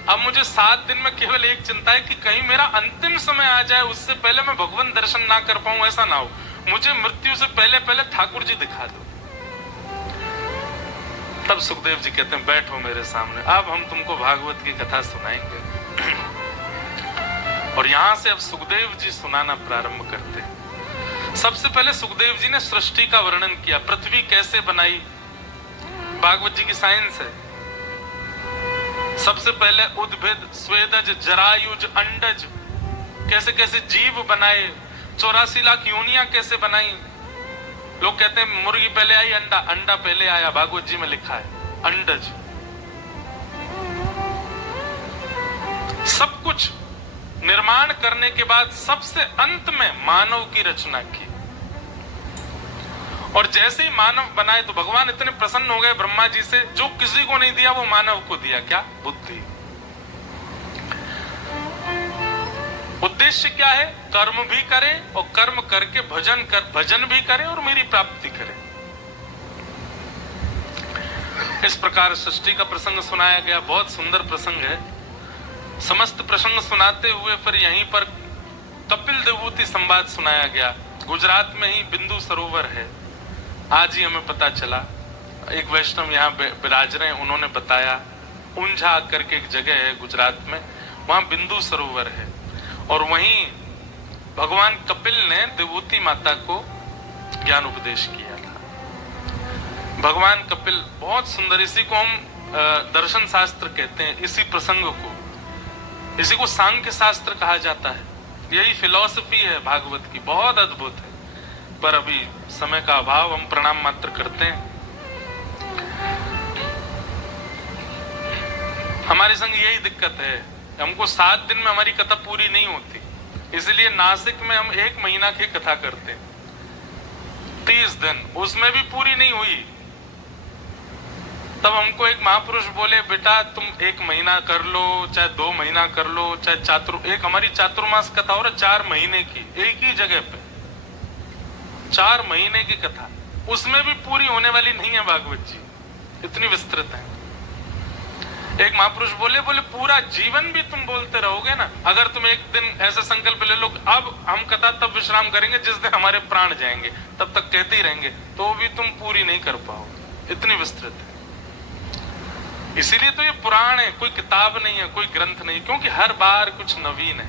अब मुझे 7 दिन में केवल एक चिंता है कि कहीं मेरा अंतिम समय आ जाए, उससे पहले मैं भगवान दर्शन ना कर पाऊं, ऐसा ना हो। मुझे मृत्यु से पहले पहले ठाकुर जी दिखा दो। तब सुखदेव जी कहते हैं, बैठो मेरे सामने, अब हम तुमको भागवत की कथा सुनाएंगे। और यहां से अब सुखदेव जी सुनाना प्रारंभ करते हैं। सबसे पहले सुखदेव जी ने सृष्टि का वर्णन किया, पृथ्वी कैसे बनाई, भागवत जी की साइंस है। सबसे पहले उद्भिद, स्वेदज, जरायुज, अंडज, कैसे कैसे जीव बनाए, 84 लाख योनियां कैसे बनाई। लोग कहते हैं मुर्गी पहले आई, अंडा, अंडा पहले आया, भागवत जी में लिखा है अंडज। सब कुछ निर्माण करने के बाद सबसे अंत में मानव की रचना की। और जैसे ही मानव बनाए तो भगवान इतने प्रसन्न हो गए ब्रह्मा जी से, जो किसी को नहीं दिया वो मानव को दिया। क्या? बुद्धि। उद्देश्य क्या है? कर्म भी करे और कर्म करके भजन भी करे और मेरी प्राप्ति करे। इस प्रकार सृष्टि का प्रसंग सुनाया गया। बहुत सुंदर प्रसंग है। समस्त प्रसंग सुनाते हुए फिर यहीं पर कपिल देवूति संवाद सुनाया गया। गुजरात में ही बिंदु सरोवर है, आज ही हमें पता चला। एक वैष्णव यहाँ विराज रहे हैं, उन्होंने बताया। ऊंझा करके एक जगह है गुजरात में, वहां बिंदु सरोवर है और वहीं भगवान कपिल ने देवूति माता को ज्ञान उपदेश किया था। भगवान कपिल बहुत सुंदर, इसी को हम दर्शन शास्त्र कहते हैं। इसी प्रसंग को, इसी को सांख्य शास्त्र कहा जाता है। यही फिलॉसफी है भागवत की, बहुत अद्भुत है। पर अभी समय का अभाव, हम प्रणाम मात्र करते हैं। हमारे संग यही दिक्कत है, हमको 7 दिन में हमारी कथा पूरी नहीं होती, इसलिए नासिक में हम 1 महीना की कथा करते हैं। 30 दिन, उसमें भी पूरी नहीं हुई। तब हमको एक महापुरुष बोले, बेटा तुम 1 महीना कर लो, चाहे 2 महीना कर लो, चाहे एक हमारी चातुर्मास कथा हो रहा 4 महीने की, एक ही जगह पे 4 महीने की कथा, उसमें भी पूरी होने वाली नहीं है भागवत जी, इतनी विस्तृत है। एक महापुरुष बोले पूरा जीवन भी तुम बोलते रहोगे ना, अगर तुम एक दिन ऐसा संकल्प ले लो, अब हम कथा तब विश्राम करेंगे जिस दिन हमारे प्राण जाएंगे, तब तक कहते ही रहेंगे, तो भी तुम पूरी नहीं कर पाओगे, इतनी विस्तृत है। इसीलिए तो ये पुराण है, कोई किताब नहीं है, कोई ग्रंथ नहीं, क्योंकि हर बार कुछ नवीन है।